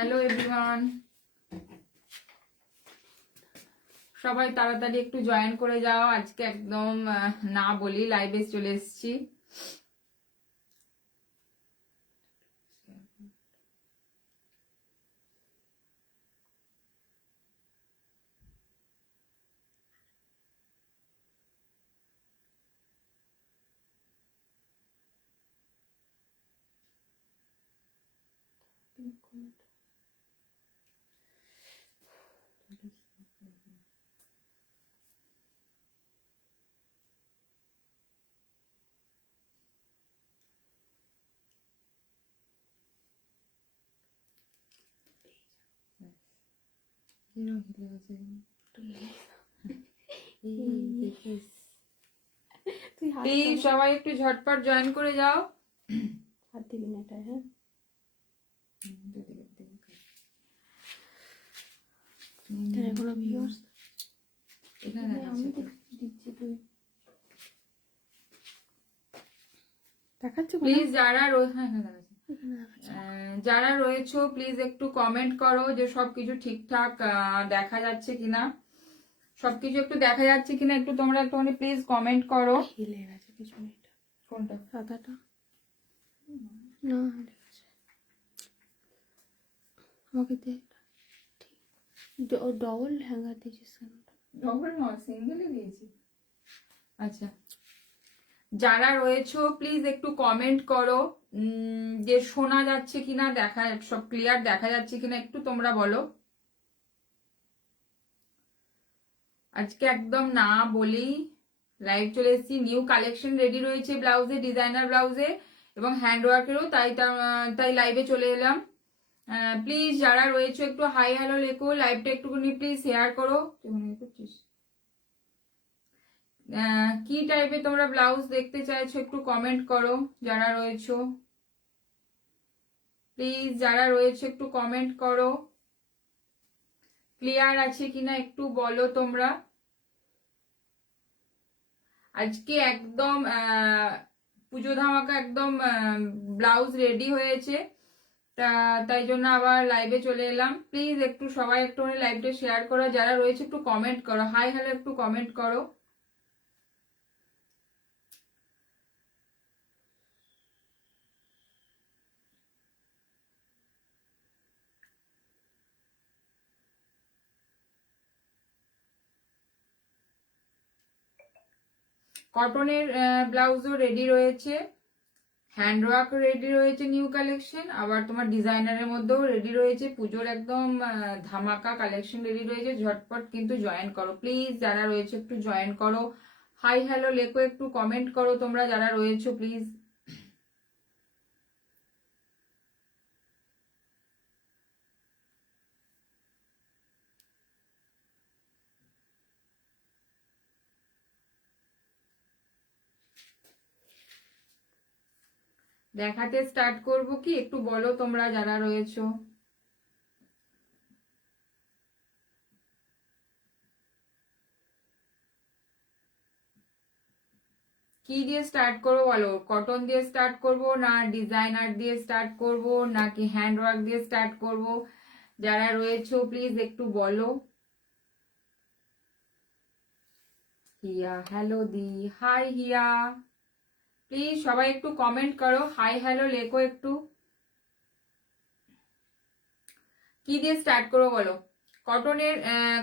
Hello everyone, সবাই তাড়াতাড়ি একটু জয়েন করে যাও। আজকে একদম না বলি লাইভে চলে এসেছি। প্লিজ সবাই একটু ঝটপট জয়েন করে যাও। হাত দিবি না এটা, হ্যাঁ এখনো ভিউয়ার্স এখানে আমি দিচ্ছি, তুই দেখাচ্ছ প্লিজ যারা রয়েছো প্লিজ একটু কমেন্ট করো যে সবকিছু ঠিকঠাক দেখা যাচ্ছে কিনা, সবকিছু একটু দেখা যাচ্ছে কিনা, একটু তোমরা একটুখানি প্লিজ কমেন্ট করো। হিলে গেছে পিছনে, এটা কোনটা? সাদাটা না, ঠিক আছে আমাকে দে। ডবল হ্যাঙ্গার দিয়েছিস কেন? ডবল নয়, সিঙ্গেলে দিয়েছি। আচ্ছা, যারা রয়েছো প্লিজ একটু কমেন্ট করো যে শোনা যাচ্ছে কিনা, দেখা সব ক্লিয়ার দেখা যাচ্ছে কিনা, একটু তোমরা বলো। আজকে একদম না বলেই লাইভ চলে এসেছি। নিউ কালেকশন রেডি রয়েছে ব্লাউজে, ডিজাইনার ব্লাউজে এবং হ্যান্ডওয়ার্কেরও, তাই লাইভে চলে এলাম। প্লিজ যারা রয়েছে একটু হাই হ্যালো লেখো, লাইভটা একটুখানি প্লিজ শেয়ার করো। কি টাইপের তোমরা ব্লাউজ দেখতে চাইছো একটু কমেন্ট করো যারা রয়েছো। প্লিজ যারা রয়েছে একটু কমেন্ট করো, ক্লিয়ার আছে কিনা একটু বলো তোমরা। আজকে একদম পুজো ধামাকা একদম ব্লাউজ রেডি হয়েছে, তাই জন্য আবার লাইভে চলে এলাম। প্লিজ একটু সবাই একটু লাইভটা শেয়ার করো, যারা রয়েছে একটু কমেন্ট করো, হাই হ্যালো একটু কমেন্ট করো। কটনের ব্লাউজও রেডি রয়েছে, হ্যান্ডওয়ার্ক রেডি রয়েছে নিউ কালেকশন, আবার তোমার ডিজাইনারের মধ্যেও রেডি রয়েছে। পুজোর একদম ধামাকা কালেকশন রেডি রয়েছে। ঝটপট কিন্তু জয়েন করো প্লিজ, যারা রয়েছে একটু জয়েন করো, হাই হ্যালো লেখো, একটু কমেন্ট করো তোমরা যারা রয়েছো প্লিজ। দেখাতে স্টার্ট করব কি একটু বলো তোমরা যারা রয়েছো। কি দিয়ে স্টার্ট করবো বলো? কটন দিয়ে স্টার্ট করব, না ডিজাইনার দিয়ে স্টার্ট করব, নাকি হ্যান্ডওয়ার্ক দিয়ে স্টার্ট করব? যারা রয়েছো প্লিজ একটু বলো। হিয়া হ্যালো দি, হাই হিয়া, প্লিজ সবাই একটু কমেন্ট করো, হাই হ্যালো লেখো একটু। কি দিয়ে স্টার্ট করবো বলো?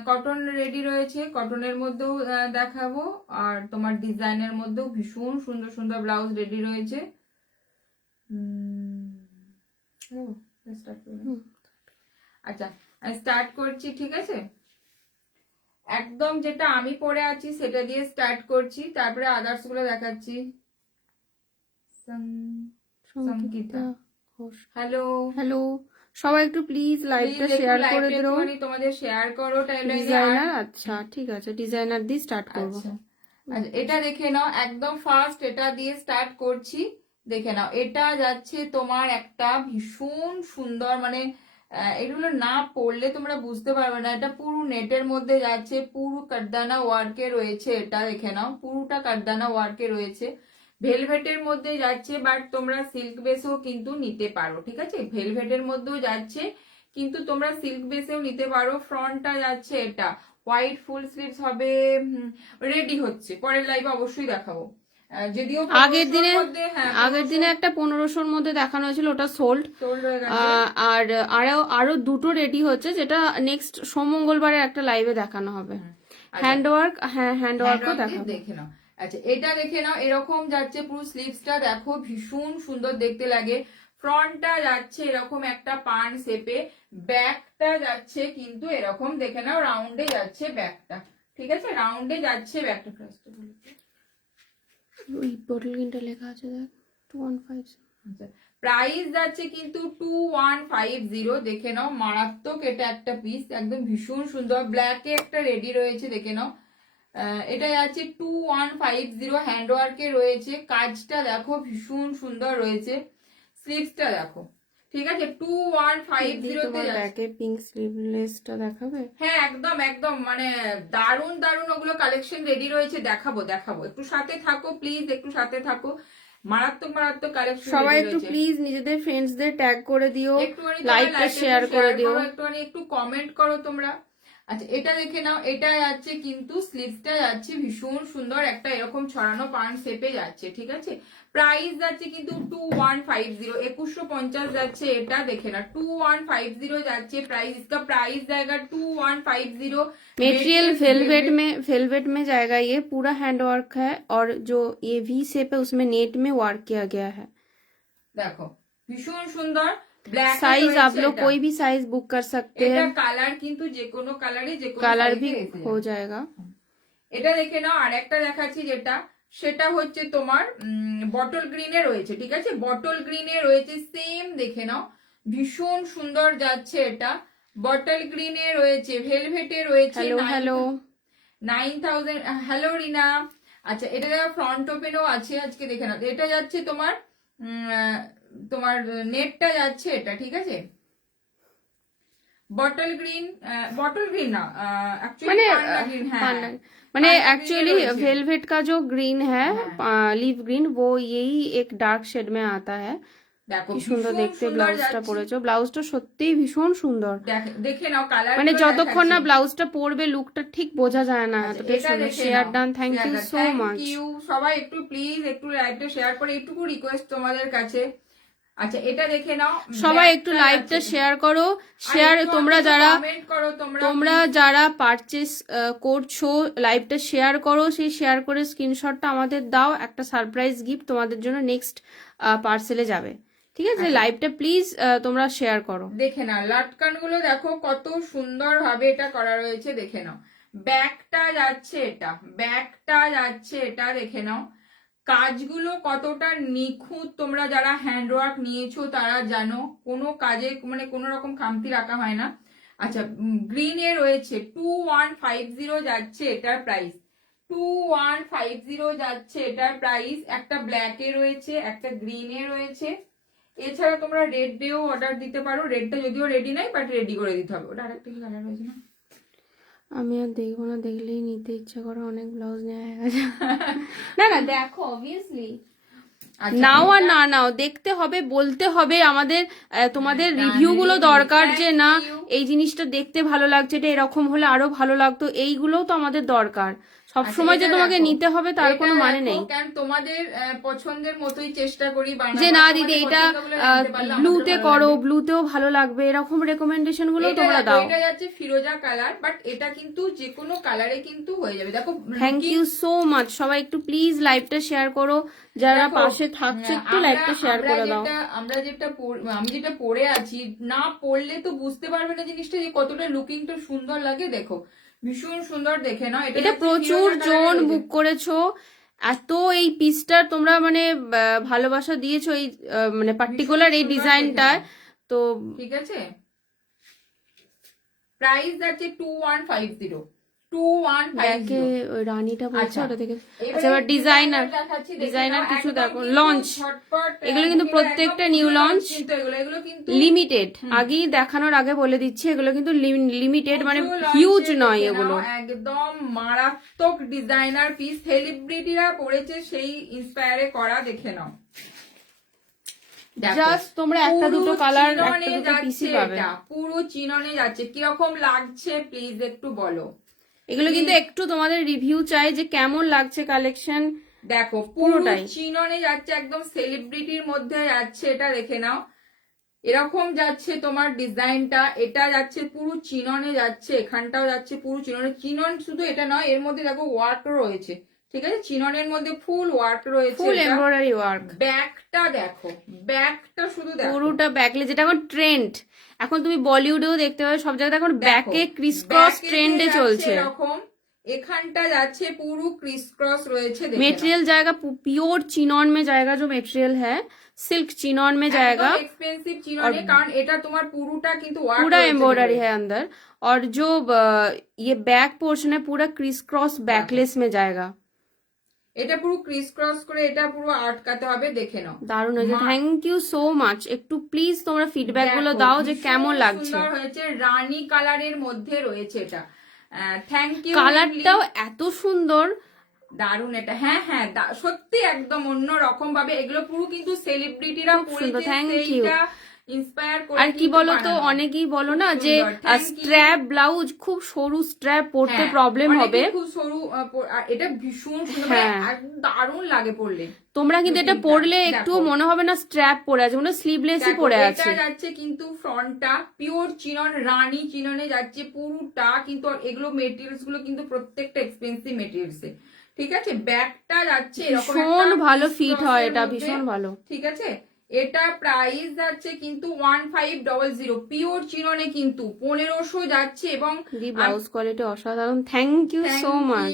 কটন রেডি রয়েছে, কটনের মধ্যেও দেখাবো, আর তোমার ডিজাইনের মধ্যেও ভীষণ সুন্দর সুন্দর ব্লাউজ রেডি রয়েছে। আচ্ছা স্টার্ট করছি, ঠিক আছে? একদম যেটা আমি পরে আছি সেটা দিয়ে স্টার্ট করছি, তারপরে আদার্স গুলো দেখাচ্ছি। সংগীতা, হ্যালো হ্যালো, সবাই একটু প্লিজ লাইভটা শেয়ার করে দিও। তোমাদের শেয়ার করো ডিজাইনার, আচ্ছা ঠিক আছে, ডিজাইনার দিয়ে স্টার্ট করব। আচ্ছা এটা দেখে নাও, একদম ফার্স্ট এটা দিয়ে স্টার্ট করছি। দেখে নাও, এটা যাচ্ছে তোমার একটা ভীষণ সুন্দর, মানে এগুলো না পড়লে তোমরা বুঝতে পারবে না। এটা পুরো নেটের মধ্যে যাচ্ছে, পুরো কাটদানা ওয়ার্কে রয়েছে। এটা দেখে নাও, পুরোটা কাটদানা ওয়ার্কে রয়েছে, ভেলভেটের মধ্যে যাচ্ছে, বাট তোমরা সিল্ক বেসও কিন্তু নিতে পারো, ঠিক আছে? ভেলভেটের মধ্যেও যাচ্ছে, কিন্তু তোমরা সিল্ক বেসেও নিতে পারো। ফ্রন্টটা যাচ্ছে এটা হোয়াইট ফুল স্লিভস হবে, রেডি হচ্ছে, পরের লাইভে অবশ্যই দেখাবো। যদিও আগের 1500 দিনে মধ্যে, হ্যাঁ আগের দিনে একটা 1500-র মধ্যে দেখানো হয়েছিল, ওটা সোল্ড। সোল্ড হয়ে গেছে। আর আরো আরো দুটো রেডি হচ্ছে, যেটা নেক্সট সোমঙ্গলবারে একটা লাইভে দেখানো হবে। হ্যান্ডওয়ার্ক, হ্যাঁ হ্যান্ডওয়ার্কও দেখাবো। দেখে নাও। আচ্ছা এটা দেখে নাও, এরকম যাচ্ছে পুরো স্লিভসটা, দেখো ভীষণ সুন্দর দেখতে লাগে। ফ্রন্টটা যাচ্ছে এরকম একটা পান শেপে, ব্যাকটা যাচ্ছে কিন্তু এরকম দেখে নাও রাউন্ডে যাচ্ছে ব্যাকটা, ঠিক আছে, রাউন্ডে যাচ্ছে ব্যাকটা। ওই বোটল গ্রিনটা লেখা আছে দেখ, 215। প্রাইস যাচ্ছে কিন্তু 2150, দেখে নাও, মারাত্মক এটা একটা পিস, একদম ভীষণ সুন্দর, ব্ল্যাকে একটা রেডি রয়েছে, দেখে নাও। এটা যাচ্ছে 2150, হ্যান্ডওয়ার্কে রয়েছে, কাজটা দেখো ভীষণ সুন্দর রয়েছে, স্লিভসটা দেখো, ঠিক আছে, 2150 তে ব্যাকে পিঙ্ক স্লিভলেসটা দেখাবে। হ্যাঁ একদম একদম, মানে দারুন দারুন ওগুলো কালেকশন রেডি রয়েছে, দেখাবো দেখাবো, একটু সাথে থাকো প্লিজ, একটু সাথে থাকো, মারাত্মক মারাত্মক কালেকশন। সবাই একটু প্লিজ নিজেদের ফ্রেন্ডসদের ট্যাগ করে দিও, একটুখানি লাইকটা শেয়ার করে দিও, একটুখানি একটু কমেন্ট করো তোমরা। আচ্ছা এটা দেখে নাও, এটা যাচ্ছে কিন্তু স্লিভসটা যাচ্ছে ভীষণ সুন্দর, একটা এরকম ছড়ানো পান শেপে যাচ্ছে, ঠিক আছে, প্রাইস যাচ্ছে কিন্তু 2150, 2150 যাচ্ছে এটা, দেখে না 2150 যাচ্ছে प्राइस, इसका प्राइस जाएगा 2150। मटेरियल वेलवेट में जाएगा, ये पूरा हैंड वर्क है, और जो ये वी शेप है उसमें नेट में वर्क किया गया है। देखो ভীষণ সুন্দর, ব্ল্যাক साइज आप लोग कोई भी साइज बुक कर सकते এটা हैं, কালার কিন্তু যে কোনো কালারে যে কোনো कलर size भी এ এসে हो যাবে। जाएगा। এটা দেখে নাও, আর একটা দেখাচ্ছি যেটা, সেটা হচ্ছে তোমার বটল গ্রিনে রয়েছে, ঠিক আছে, বটল গ্রিনে রয়েছে, সেম দেখে নাও, ভীষণ সুন্দর যাচ্ছে এটা, বটল গ্রিনে রয়েছে, ভেলভেটে রয়েছে, হ্যালো হ্যালো 9000। হ্যালো রিনা। আচ্ছা এটা ফ্রন্ট ওপেনও আছে, আজকে দেখে নাও, এটা যাচ্ছে তোমার তোমার নেটটা যাচ্ছে এটা, ঠিক আছে, বটল গ্রিন না, एक्चुअली पांडा ग्रीन, हाँ मैंने एक्चुअली वेलवेट का जो ग्रीन है, लीफ ग्रीन, वो यही एक डार्क शेड में आता है। দেখো কি সুন্দর দেখতে ব্লাউজটা পরেছো, ব্লাউজটা সত্যিই ভীষণ সুন্দর, দেখে নাও কালার, মানে যতক্ষণ না ব্লাউজটা পরবে লুকটা ঠিক বোঝা যায় না, এতটাই সুন্দর। Share done, thank you so much. সবাই একটু প্লিজ একটু লাইভটা শেয়ার করে, একটু রিকোয়েস্ট তোমাদের কাছে। আচ্ছা এটা দেখে নাও, সবাই একটু লাইভটা শেয়ার করো, শেয়ার তোমরা যারা তোমরা যারা পারচেস করছো লাইভটা শেয়ার করো, সেই শেয়ার করে স্ক্রিনশটটা আমাদের দাও, একটা সারপ্রাইজ গিফট তোমাদের জন্য নেক্সট পার্সেলে যাবে, ঠিক আছে। লাইভটা প্লিজ তোমরা শেয়ার করো। দেখে নাও লাটকান গুলো দেখো কত সুন্দর ভাবে এটা করা রয়েছে, দেখে নাও, ব্যাকটা যাচ্ছে এটা, ব্যাকটা যাচ্ছে এটা, দেখে নাও কাজগুলো কতটা নিখুঁত, তোমরা যারা হ্যান্ডওয়ার্ক নিয়েছো তারা জানো, কোনো কাজে মানে কোনো রকম খামতি রাখা হয় না। আচ্ছা গ্রিনে রয়েছে 2150 যাচ্ছে এটার প্রাইস, 2150 যাচ্ছে এটার প্রাইস, একটা ব্ল্যাকে রয়েছে, একটা গ্রিনে রয়েছে, এছাড়া তোমরা রেড ডেও অর্ডার দিতে পারো, রেডটা যদিও রেডি নাই বাট রেডি করে দিতে হবে, ওটা আরেকটা কালার রয়েছে না, আমি আর দেখবো না, দেখলেই নিতে ইচ্ছা করে, অনেক ব্লাউজ নেওয়া হয়ে গেছে। না না দেখো অবভিয়াসলি নাও আর না নাও দেখতে হবে, বলতে হবে, আমাদের তোমাদের রিভিউ গুলো দরকার, যে না এই জিনিসটা দেখতে ভালো লাগছে, এটা এরকম হলে আরো ভালো লাগতো, এইগুলোও তো আমাদের দরকার। সবসময় যে তোমাকে নিতে হবে তার কোনো মানে নেই, কারণ তোমাদের পছন্দের মতোই চেষ্টা করি যে না দিদি এটা ব্লুতে করো, ব্লুতেও ভালো লাগবে, এরকম রেকমেন্ডেশন গুলো তোমরা দাও। এটা যাচ্ছে ফিরোজা কালার, বাট এটা কিন্তু যে কোনো কালারে কিন্তু হয়ে যাবে, দেখো। থ্যাংক ইউ সো মাচ, সবাই একটু প্লিজ লাইভটা শেয়ার করো, যারা পাশে থাকছে একটু লাইভটা শেয়ার করে দাও। আমি যেটা পরে আছি, না পরলে তো বুঝতে পারবে না জিনিসটা যে কতটা লুকিংটা সুন্দর লাগে, দেখো ভীষণ সুন্দর, দেখে নাও, এটা প্রচুর জন বুক করেছো, এত এই পিসটার তোমরা মানে ভালোবাসা দিয়েছো, এই মানে পার্টিকুলার এই ডিজাইনটা, তো ঠিক আছে। প্রাইস যাচ্ছে 2150, রানীটা বলছে ওটা থেকে। আচ্ছা এবার ডিজাইনার কিছু দেখো, লঞ্চ, এগুলো কিন্তু প্রত্যেকটা নিউ লঞ্চ, লিমিটেড, আগেই দেখানোর আগে বলে দিচ্ছি, এগুলো কিন্তু লিমিটেড, মানে হিউজ নয়, এগুলো একদম মারাত্মক ডিজাইনার পিস, সেলিব্রিটিরা পড়েছে সেই ইন্সপায়ারে করা, দেখে নাও দেখো, জাস্ট তোমরা একটা পুরো দুটো কালার চিননে একটা দুটো পিসি যাচ্ছে পাবে। এটা, পুরো চিননে যাচ্ছে, কিরকম লাগছে প্লিজ একটু বলো। এগুলো কিন্তু একটু তোমাদের রিভিউ চাই যে কেমন লাগছে কালেকশন। দেখো পুরো পুরোটাই চিননে যাচ্ছে, একদম সেলিব্রিটির মধ্যে যাচ্ছে, এটা দেখে নাও এরকম যাচ্ছে তোমার ডিজাইনটা, এটা যাচ্ছে পুরো চিননে যাচ্ছে, এখানটাও যাচ্ছে পুরো চিননে। চিনন শুধু এটা নয়, এর মধ্যে দেখো ওয়ার্ক রয়েছে, ঠিক আছে, চিননের মধ্যে ফুল ওয়ার্ক রয়েছে, ফুল এমব্রয়ডারি ওয়ার্ক। ব্যাকটা দেখো, ব্যাকটা শুধু দেখো, পুরোটা ব্যাকলে, যেটা এখন ট্রেন্ড, এখন তুমি বলিউডেও দেখতে পাবে, সব জায়গায় এখন ব্যাকে ক্রিস ক্রস ট্রেন্ডে চলছে। এরকম এখানটা যাচ্ছে পুরো ক্রিস ক্রস রয়েছে, मटेरियल जाएगा प्योर चिनॉन में जाएगा, जो मटेरियल है सिल्क चिनॉन में जाएगा, এক্সপেন্সিভ চিননে, কারণ এটা তোমার পুরোটা কিন্তু पूरा एम्ब्रॉयडरी है अंदर। और जो ये बैक पोर्शन है पूरा क्रिस क्रॉस बैकलेस में जाएगा। এটা পুরো ক্রিস ক্রস করে এটা পুরো আটকাতে হবে, দেখে নাও দারুণ হয়েছে, থ্যাংক ইউ সো মাচ। একটু প্লিজ তোমরা ফিডব্যাক গুলো দাও যে কেমন লাগছে। সুন্দর হয়েছে, রানী কালারের মধ্যে রয়েছে এটা, থ্যাংক ইউ। কালারটাও এত সুন্দর, দারুন এটা, হ্যাঁ হ্যাঁ সত্যি একদম অন্য রকম ভাবে, এগুলো পুরো কিন্তু সেলিব্রিটিরা পরেছে, সেইটা ইন্সপায়ার করে। আর কি বলো তো, অনেকেই বলো না যে স্ট্র্যাপ ব্লাউজ, খুব সরু স্ট্র্যাপ পরতে প্রবলেম হবে, খুব সরু, এটা ভীষণ সুন্দর, দারুণ লাগে পরলে। তোমরা কিন্তু এটা পরলে একটু মনে হবে না স্ট্র্যাপ পরে আছে, মনে স্লিভলেসই পরে আছে। এটা যাচ্ছে কিন্তু ফ্রন্টটা পিওর চিনন, রানী চিননে যাচ্ছে পুরোটা, কিন্তু এগুলো মেটেরিয়ালস গুলো কিন্তু প্রত্যেকটা এক্সপেন্সিভ মেটেরিয়ালস, ঠিক আছে। ব্যাকটা যাচ্ছে এরকম, ভীষণ ভালো ফিট হয় এটা, ভীষণ ভালো, ঠিক আছে। এটা প্রাইস যাচ্ছে কিন্তু 1500, পিওর চিননে কিন্তু 1500 যাচ্ছে, এবং ব্লাউজ কোয়ালিটি অসাধারণ, থ্যাংক ইউ সো মাচ।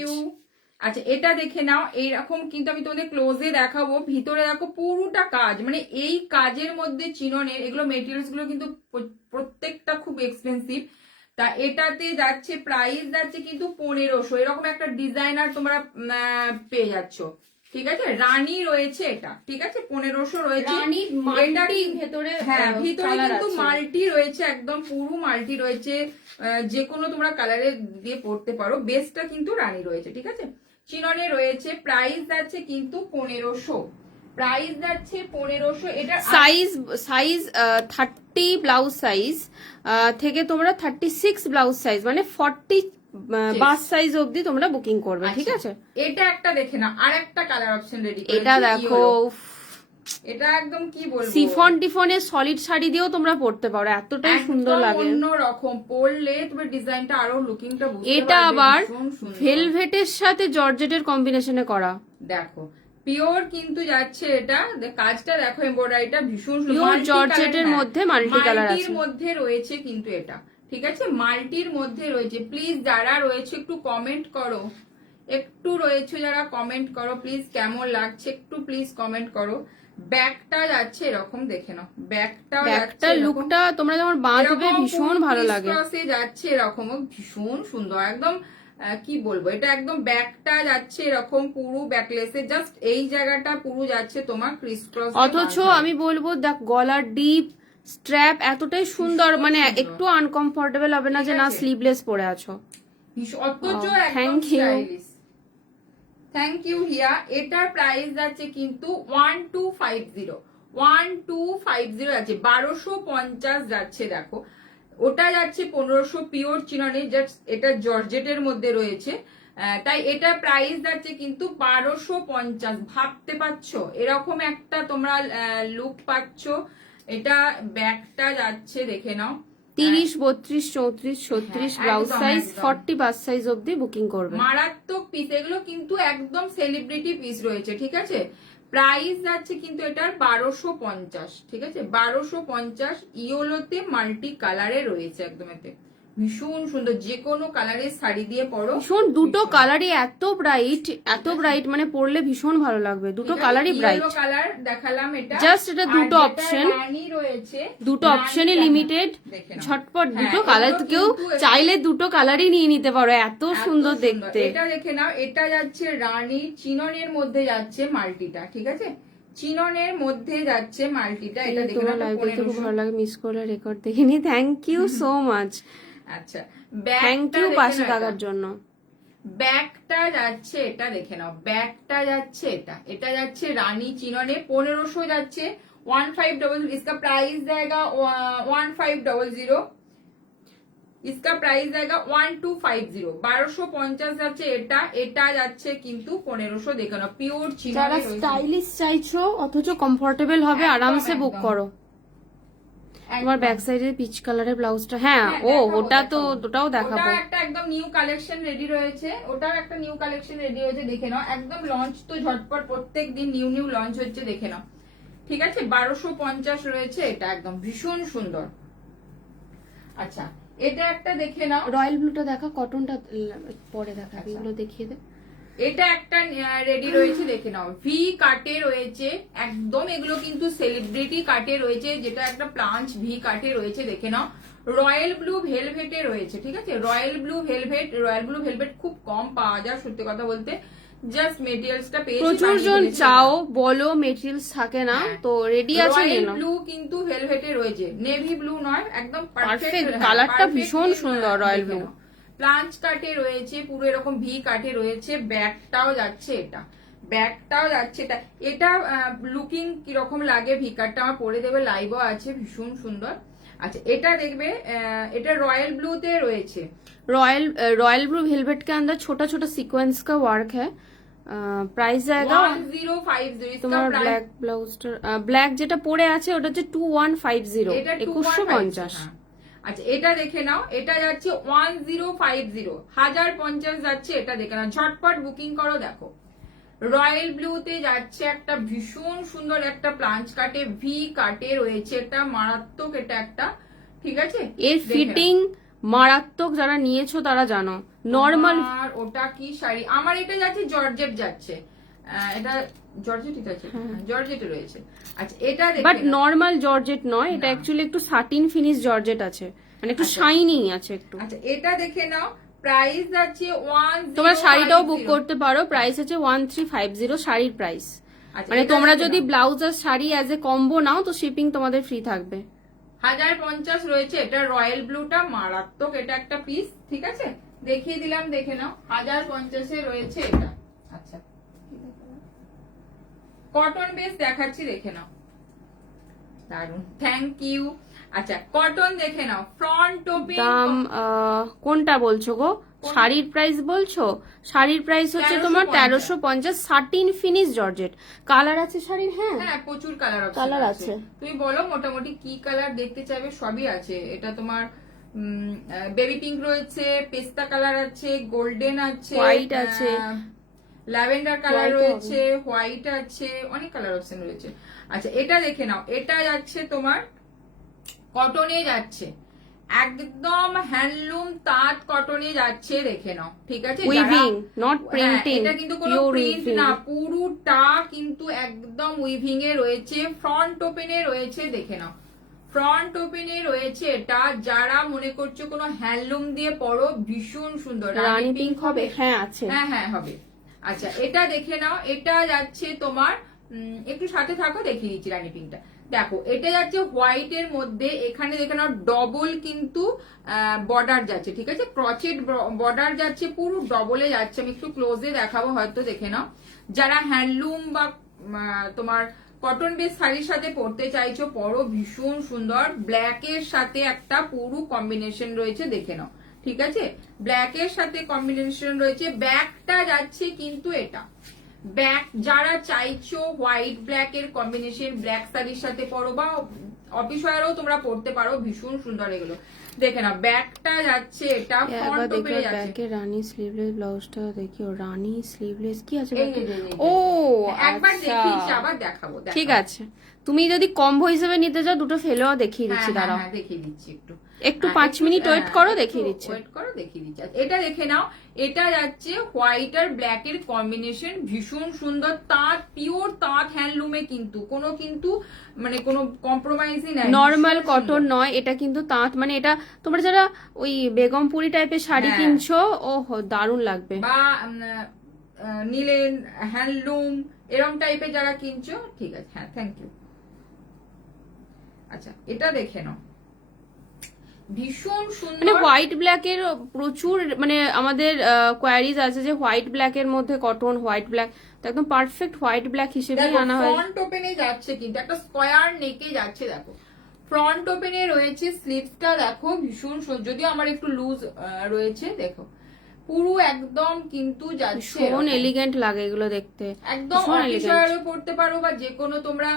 আচ্ছা এটা দেখে নাও, এইরকম কিন্তু আমি তোমাদের ক্লোজে দেখাবো, ভিতরে দেখো পুরোটা কাজ, মানে এই কাজের মধ্যে চিননের এগুলো মেটেরিয়ালস গুলো কিন্তু প্রত্যেকটা খুব এক্সপেন্সিভ। তা এটাতে যাচ্ছে প্রাইস যাচ্ছে কিন্তু 1500, এরকম একটা ডিজাইনার তোমরা পেয়ে যাচ্ছ, ঠিক আছে। রানী রয়েছে এটা, ঠিক আছে, 1500 রয়েছে। ভেতরে, হ্যাঁ ভিতরে কিন্তু মাল্টি রয়েছে, একদম পুরো মাল্টি রয়েছে, যে কোনো তোমরা কালারে দিয়ে পড়তে পারো, বেসটা কিন্তু রানী রয়েছে, ঠিক আছে। চিননে রয়েছে, প্রাইস যাচ্ছে কিন্তু 1500, প্রাইস যাচ্ছে 1500। এটা সাইজ 30 ব্লাউজ সাইজ থেকে তোমরা 36 ব্লাউজ সাইজ, মানে 40 বাস সাইজ অবধি তোমরা বুকিং করবে, ঠিক আছে। এটা একটা দেখে না, আর একটা কালার অপশন রেডি করেছি, এটা দেখো, এটা একদম কি বলবো, সিফন টিফনের সলিড শাড়ি দিয়েও তোমরা পরতে পারো, এতটাই সুন্দর লাগে, অন্য রকম পরলে তোমার ডিজাইনটা আরো লুকিংটা বুঝতে পারবে। এটা আবার ভেলভেটের সাথে জর্জেটের কম্বিনেশনে করা, দেখো পিওর কিন্তু যাচ্ছে এটা, কাজটা দেখো, এমব্রয়ডারিটা ভীষণ সুন্দর, পিওর জর্জেটের মধ্যে মাল্টি কালার আছে, মাল্টির মধ্যে রয়েছে কিন্তু এটা, ঠিক আছে, মাল্টির মধ্যে রয়েছে। প্লিজ যারা রয়েছে একটু কমেন্ট করো, একটু রয়েছে যারা কমেন্ট করো প্লিজ, কেমন লাগছে একটু প্লিজ কমেন্ট করো। ব্যাকটা যাচ্ছে এরকম, দেখে নাও ব্যাকটা লুকটা তোমরা যখন বাঁধবে ভীষণ ভালো লাগে, যাচ্ছে এরকম, ভীষণ সুন্দর একদম, কি বলবো, এটা একদম ব্যাকটা যাচ্ছে এরকম পুরো ব্যাকলেসে, জাস্ট এই জায়গাটা পুরো যাচ্ছে তোমার ক্রিস ক্রস। অথচ আমি বলবো দেখ, গলার ডিপ স্ট্র্যাপ এতটাই সুন্দর, মানে একটু আনকমফোর্টেবল হবে না যে না স্লিভলেস পরে আছো, অথচ থ্যাংক ইউ হিয়া। এটার প্রাইস যাচ্ছে কিন্তু 1250 যাচ্ছে, 1250 যাচ্ছে, দেখো ওটা যাচ্ছে 1500 পিওর চিননে, এটা জর্জেটের মধ্যে রয়েছে, তাই এটা প্রাইস যাচ্ছে কিন্তু 1250। ভাবতে পারছো এরকম একটা তোমরা লুক পাচ্ছ। এটা ব্যাকটা যাচ্ছে, দেখে নাও, 30, 32, 34, 36 ব্লাউজ সাইজ, 40 বাস সাইজ অবধি বুকিং করবে, মারাত্মক পিস, এগুলো কিন্তু একদম সেলিব্রিটি পিস রয়েছে, ঠিক আছে। প্রাইস যাচ্ছে কিন্তু এটার 1250, ঠিক আছে, 1250। ইয়োলোতে মাল্টি কালারে রয়েছে একদম, এতে ভীষণ সুন্দর, যে কোনো কালারের শাড়ি দিয়ে পরো, ভীষণ দুটো কালারই এত ব্রাইট, মানে পরলে ভীষণ ভালো লাগবে, দুটো কালারই ব্রাইট। কালার দেখালাম, এটা জাস্ট এটা দুটো অপশন, দুটো অপশনই লিমিটেড, ঝটপট দুটো কালার, কেউ চাইলে দুটো কালারই নিয়ে নিতে পারো, এত সুন্দর দেখতে। এটা দেখে নাও, এটা যাচ্ছে রানী চিননের মধ্যে যাচ্ছে মাল্টিটা, ঠিক আছে, চিননের মধ্যে যাচ্ছে মাল্টিটা, এটা দেখে নাও, খুব ভালো লাগে, মিস করলে রেকর্ড দেখিনি, থ্যাংক ইউ সো মাচ। আচ্ছা থ্যাংক ইউ পাশে থাকার জন্য। ব্যাকটা যাচ্ছে, এটা দেখে নাও, ব্যাকটা যাচ্ছে, এটা যাচ্ছে রানী চিননে, 1500 যাচ্ছে, 1500, इसका प्राइस जाएगा 1500, इसका प्राइস जाएगा 1250, 1250 যাচ্ছে এটা, এটা যাচ্ছে কিন্তু 1500। দেখো না পিওর চিনন। যারা স্টাইলিশ চাইছো অথচ কমফোর্টেবল হবে আরামসে বুক করো। তোমার ব্যাক সাইডের পিচ কালারের ব্লাউজটা, হ্যাঁ ও ওটা তো ওটাও দেখাবো। ওটা একটা একদম নিউ কালেকশন রেডি রয়েছে, ওটাও একটা নিউ কালেকশন রেডি হয়েছে, দেখে নাও। একদম লঞ্চ তো ঝটপট, প্রত্যেকদিন নিউ নিউ লঞ্চ হচ্ছে, দেখে নাও। ঠিক আছে, 1250 রয়েছে এটা, একদম ভীষণ সুন্দর। আচ্ছা এটা একটা দেখে নাও, রয়্যাল ব্লুটা দেখা, কটনটা পরে দেখাবি, এগুলো দেখিয়ে দে। এটা একটা রেডি রয়েছে, দেখে নাও। ভি কাটে রয়েছে একদম, এগুলো কিন্তু সেলিব্রিটি কাটে রয়েছে, যেটা একটা প্লাঞ্চ ভি কাটে রয়েছে, দেখে নাও। রয়্যাল ব্লু ভেলভেটে রয়েছে, ঠিক আছে, royal blue velvet. Royal blue velvet খুব কম পাওয়া যায় সত্যি কথা বলতে, জাস্ট মেটেরিয়ালসটা পেয়েছি। প্রচুর জন চাও বলো, মেটেরিয়ালস থাকে না, তো রেডি আছে নিয়ে নাও। ব্লু কিন্তু ভেলভেটে রয়েছে, নেভি ব্লু নয়, একদম পারফেক্ট, কালারটা ভীষণ সুন্দর রয়্যাল ব্লু। প্লাঞ্চ কাটে রয়েছে, পুরো এরকম ভি কাটে রয়েছে, ব্যাকটাও যাচ্ছে এটা, ব্যাকটাও যাচ্ছে এটা। এটা লুকিং কিরকম লাগে ভি কাটটা আমার পরে দেবে, লাইভও আছে, ভীষণ সুন্দর। আচ্ছা এটা দেখবে, এটা রয়্যাল ব্লুতে রয়েছে, रॉयल ब्लू वेलवेट के अंदर छोटा छोटा सीक्वेंस का वर्क है। প্রাইস জায়গা 1050। তোমার ব্ল্যাক ব্লাউজটা, ব্ল্যাক যেটা পরে আছে ওটা হচ্ছে 2150, 2150। আচ্ছা এটা দেখে নাও, এটা যাচ্ছে 1050, 1050 যাচ্ছে এটা, দেখে নাও, ঝটপট বুকিং করো। দেখো রয়্যাল ব্লুতে যাচ্ছে একটা ভীষণ সুন্দর একটা প্লাঞ্চ কাটে ভি কাটে রয়েছে, এটা মারাত্মক, এটা একটা, ঠিক আছে। এর ফিটিং মারাত্মক, যারা নিয়েছো তারা জানো। নরমাল আর ওটা কি শাড়ি, আমার এটা যাচ্ছে জর্জেট যাচ্ছে, এটা জর্জেটই আছে, জর্জেটে রয়েছে। আচ্ছা এটা দেখে বাট নরমাল জর্জেট নয়, এটা অ্যাকচুয়ালি একটু সাটিন ফিনিশ জর্জেট আছে, মানে একটু শাইনি আছে একটু। আচ্ছা এটা দেখে নাও, প্রাইস যাচ্ছে 1050। তোমরা শাড়িটাও বুক করতে পারো, প্রাইস আছে 1350 শাড়ির প্রাইস। মানে তোমরা যদি ব্লাউজ আর শাড়ি অ্যাজ এ কম্বো নাও তো শিপিং তোমাদের ফ্রি থাকবে। 1050 রয়েছে এটা, রয়্যাল ব্লুটা মারাত্মক, এটা একটা পিস, ঠিক আছে, দেখিয়ে দিলাম, দেখে নাও। 1050 রয়েছে এটা। আচ্ছা কটন বেস দেখাচ্ছি, দেখে নাও, দারুন, থ্যাংক ইউ। আচ্ছা কটন দেখে নাও, ফ্রন্ট ওপেন। দাম কোনটা বলছো গো? শাড়ির প্রাইস বলছো? শাড়ির প্রাইস হচ্ছে তোমার 1350, সাটিন ফিনিশ জর্জেট। কালার আছে শাড়ির? হ্যাঁ হ্যাঁ প্রচুর কালার আছে। তুমি বলো মোটামুটি কি কালার দেখতে চাইবে, সবই আছে। এটা তোমার বেবি পিঙ্ক রয়েছে, পেস্তা কালার আছে, গোল্ডেন আছে, হোয়াইট আছে, ল্যাভেন্ডার কালার রয়েছে, হোয়াইট আছে, অনেক কালার অপশন রয়েছে। আচ্ছা এটা দেখে নাও, এটা যাচ্ছে তোমার কটনে যাচ্ছে, একদম হ্যান্ডলুম তাঁত কটনে যাচ্ছে, দেখে নাও, ঠিক আছে। উইভিং নট প্রিন্টিং, এটা কিন্তু কোনো প্রিন্ট না, পুরোটা কিন্তু একদম উইভিং এ রয়েছে, ফ্রন্ট ওপেনে রয়েছে, দেখে নাও, ফ্রন্ট ওপেনে রয়েছে এটা। যারা মনে করছো কোনো হ্যান্ডলুম দিয়ে পরো, ভীষণ সুন্দর। রানী পিঙ্ক হবে? হ্যাঁ আছে, হ্যাঁ হ্যাঁ হবে। আচ্ছা এটা দেখে নাও, এটা যাচ্ছে তোমার, একটু সাথে থাকো দেখিয়ে দিচ্ছি রানী পিঙ্কটা। দেখো এটা যাচ্ছে হোয়াইট এর মধ্যে, এখানে দেখে নাও ডবল কিন্তু বর্ডার যাচ্ছে, ঠিক আছে, ক্রচেট বর্ডার যাচ্ছে, পুরো ডবলে যাচ্ছে। আমি একটু ক্লোজে দেখাবো, হয়তো দেখে নাও। যারা হ্যান্ডলুম বা তোমার কটন বেস শাড়ির সাথে পরতে চাইছো পরো, ভীষণ সুন্দর। ব্ল্যাক এর সাথে একটা পুরো কম্বিনেশন রয়েছে, দেখে নাও, ঠিক আছে, ব্ল্যাক এর সাথে কম্বিনেশন রয়েছে। ব্যাকটা যাচ্ছে কিন্তু এটা, ব্যাক যারা চাইছো হোয়াইট ব্ল্যাক এর কম্বিনেশন, ব্ল্যাক শাড়ির সাথে পরো বা অফিস ওয়্যারও তোমরা পরতে পারো, ভীষণ সুন্দর এগুলো, দেখে না। ব্যাকটা যাচ্ছে এটা, ফ্রন্ট ওপেনে যাচ্ছে। ব্যাকে রানী স্লিভলেস ব্লাউজটা দেখিও, রানী স্লিভলেস কি আছে? ও একবার দেখিয়েছি, আবার দেখাবো, ঠিক আছে। তুমি যদি কম্বো হিসেবে নিতে চাও দুটো ফেলেও দেখিয়ে দিচ্ছি, দাঁড়াও দেখিয়ে দিচ্ছি, একটু 5 মিনিট ওয়েট করো, দেখিয়ে দিচ্ছি, ওয়েট করো, দেখিয়ে দিচ্ছি। এটা দেখে নাও, এটা যাচ্ছে হোয়াইট আর ব্ল্যাক এর কম্বিনেশন, ভীষণ সুন্দর, তাঁত, পিওর তাঁত হ্যান্ডলুমে, কিন্তু কোনো কিন্তু মানে কোনো কম্প্রোমাইজই নাই, নরমাল কটন নয়, এটা কিন্তু তাঁত। মানে এটা তোমরা যারা ওই বেগমপুরি টাইপের শাড়ি কিনছো, ও দারুণ লাগবে, বা নিলেন হ্যান্ডলুম এরকম টাইপের যারা কিনছো, ঠিক আছে, হ্যাঁ থ্যাংক ইউ। আচ্ছা এটা দেখে নাও, ভীষণ মানে সুন্দর। হোয়াইট ব্ল্যাক এর প্রচুর মানে আমাদের কোয়ারিজ আছে যে হোয়াইট ব্ল্যাক এর মধ্যে কটন হোয়াইট ব্ল্যাক, তো একদম পারফেক্ট হোয়াইট ব্ল্যাক হিসেবেই দেখো আনা হয়। ফ্রন্ট ওপেনে যাচ্ছে কিন্তু একটা স্কোয়ার নেকে যাচ্ছে, দেখো ফ্রন্ট ওপেনে রয়েছে, স্লিভসটা দেখো ভীষণ সুন্দর, যদিও আমার একটু লুজ রয়েছে, দেখো পুরো একদম কিন্তু যাচ্ছে ভীষণ এরকম। এলিগেন্ট লাগে এগুলো দেখতে, একদম ভীষণ অফিস এলিগেন্ট। ওয়্যারও পড়তে পারো বা যে কোনো তোমরা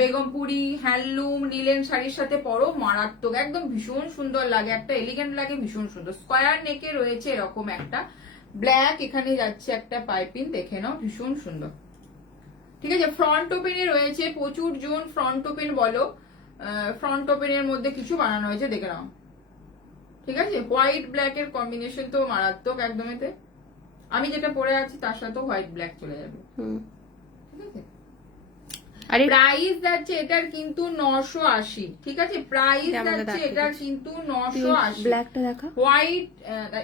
বেগমপুরি হ্যান্ডলুম লিলেন শাড়ির সাথে পরো, মারাত্মক একদম ভীষণ সুন্দর লাগে, একটা এলিগেন্ট লাগে, ভীষণ সুন্দর। স্কোয়ার নেকে রয়েছে এরকম একটা ব্ল্যাক, এখানে যাচ্ছে একটা পাইপিং, দেখে নাও ভীষণ সুন্দর। ঠিক আছে, ফ্রন্ট ওপেনে রয়েছে প্রচুর জন, ফ্রন্ট ওপেন বলো, ফ্রন্ট ওপেনের মধ্যে কিছু বানানো হয়েছে, দেখে নাও। ঠিক আছে, হোয়াইট ব্ল্যাক এর কম্বিনেশন তো মারাত্মক একদম, এতে আমি যেটা পরে আছি তার সাথে হোয়াইট ব্ল্যাক চলে যাবে। ঠিক আছে, আরে প্রাইস যাচ্ছে এটার কিন্তু 980। ঠিক আছে, প্রাইস এটা আমাকে যাচ্ছে দেখাতে এটার দিচ্ছি। কিন্তু 980। ব্ল্যাকটা দেখা, হোয়াইট,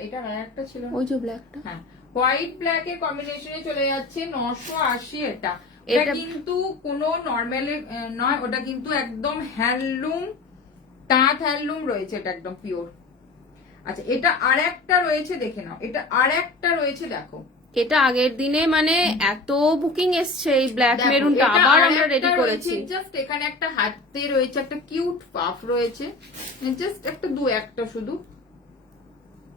এটা একটা ছিল না? ওই যে ব্ল্যাকটা, হ্যাঁ, হোয়াইট ব্ল্যাক এর কম্বিনেশনে চলে যাচ্ছে 980 এটা। এটা কিন্তু কোনো নরমাল নয়, ওটা কিন্তু একদম হ্যান্ডলুম, তাঁত হ্যান্ডলুম রয়েছে, এটা একদম পিওর। আচ্ছা, এটা আর একটা রয়েছে, দেখে নাও, এটা আর একটা রয়েছে, দেখো এটা আগের দিনে মানে এত বুকিং এসছে এই ব্ল্যাক দেখো, মেরুনটা, এটা আবার আর আমরা একটা রেডি রয়েছে, করেছি। জাস্ট এখানে একটা হাতে রয়েছে একটা কিউট পাফ রয়েছে, জাস্ট একটা দু একটা শুধু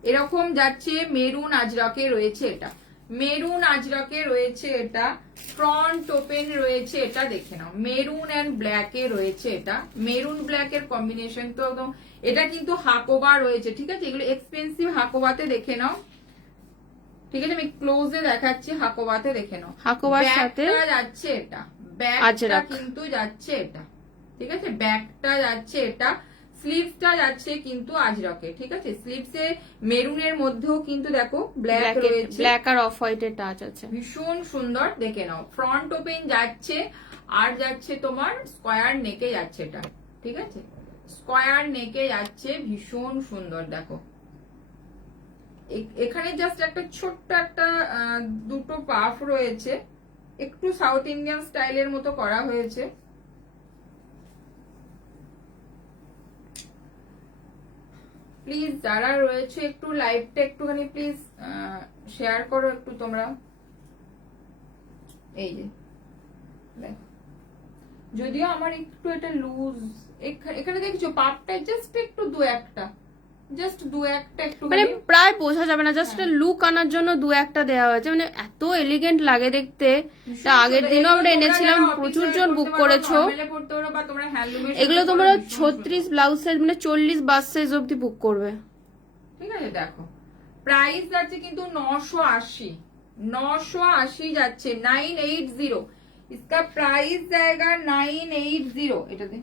এরকম যাচ্ছে। মেরুন আজরকে রয়েছে এটা, মেরুন আজরকে রয়েছে এটা, ফ্রন্ট ওপেন রয়েছে এটা, দেখে নাও মেরুন এন্ড ব্ল্যাক এ রয়েছে এটা, মেরুন ব্ল্যাক এর কম্বিনেশন তো একদম। এটা কিন্তু হাকোবা রয়েছে, ঠিক আছে, এগুলো এক্সপেন্সিভ হাকোবাতে, দেখে নাও। ঠিক আছে, আমি ক্লোজে দেখাচ্ছি, হাকোবাতে দেখে নাও, হাকোবার সাথে ব্যাকটা যাচ্ছে এটা, ব্যাকটা কিন্তু যাচ্ছে এটা। ঠিক আছে, ব্যাকটা যাচ্ছে এটা, স্লিভসটা যাচ্ছে কিন্তু আজরকে। ঠিক আছে, স্লিভসে মেরুনের মধ্যেও কিন্তু দেখো ব্ল্যাক রয়েছে, ব্ল্যাক আর অফ হোয়াইটের টাচ আছে, ভীষণ সুন্দর, দেখে নাও। ফ্রন্ট ওপেন যাচ্ছে আর যাচ্ছে তোমার স্কোয়ার নেকে যাচ্ছে এটা। ঠিক আছে, স্কোয়ার নেকে যাচ্ছে, ভীষণ সুন্দর, দেখো এখানে জাস্ট একটা ছোট্ট একটা দুটো পাফ রয়েছে, একটু সাউথ ইন্ডিয়ান স্টাইলের মতো করা হয়েছে। প্লিজ যারা রয়েছে একটু লাইভটা একটুখানি প্লিজ শেয়ার করো একটু তোমরা। এই যে দেখো, যদিও আমার একটু এটা লুজ, এখানে দেখছো পাপটা জাস্ট একটু দু একটা, জাস্ট দু একটা একটু মানে প্রায় বোঝা যাবে না, জাস্ট লুক আনার জন্য দু একটা দেওয়া হয়েছে, মানে এত এলিগেন্ট লাগে দেখতে। তা আগের দিনও আমরা এনেছিলাম, প্রচুর জন বুক করেছো এগুলো, তোমরা 36 ব্লাউজ সাইজ মানে 40 বাস সাইজ অব্দি বুক করবে। ঠিক আছে, দেখো প্রাইস যাচ্ছে কিন্তু 980, 980 যাচ্ছে, 980 इसका प्राइस जाएगा 980, এটাতে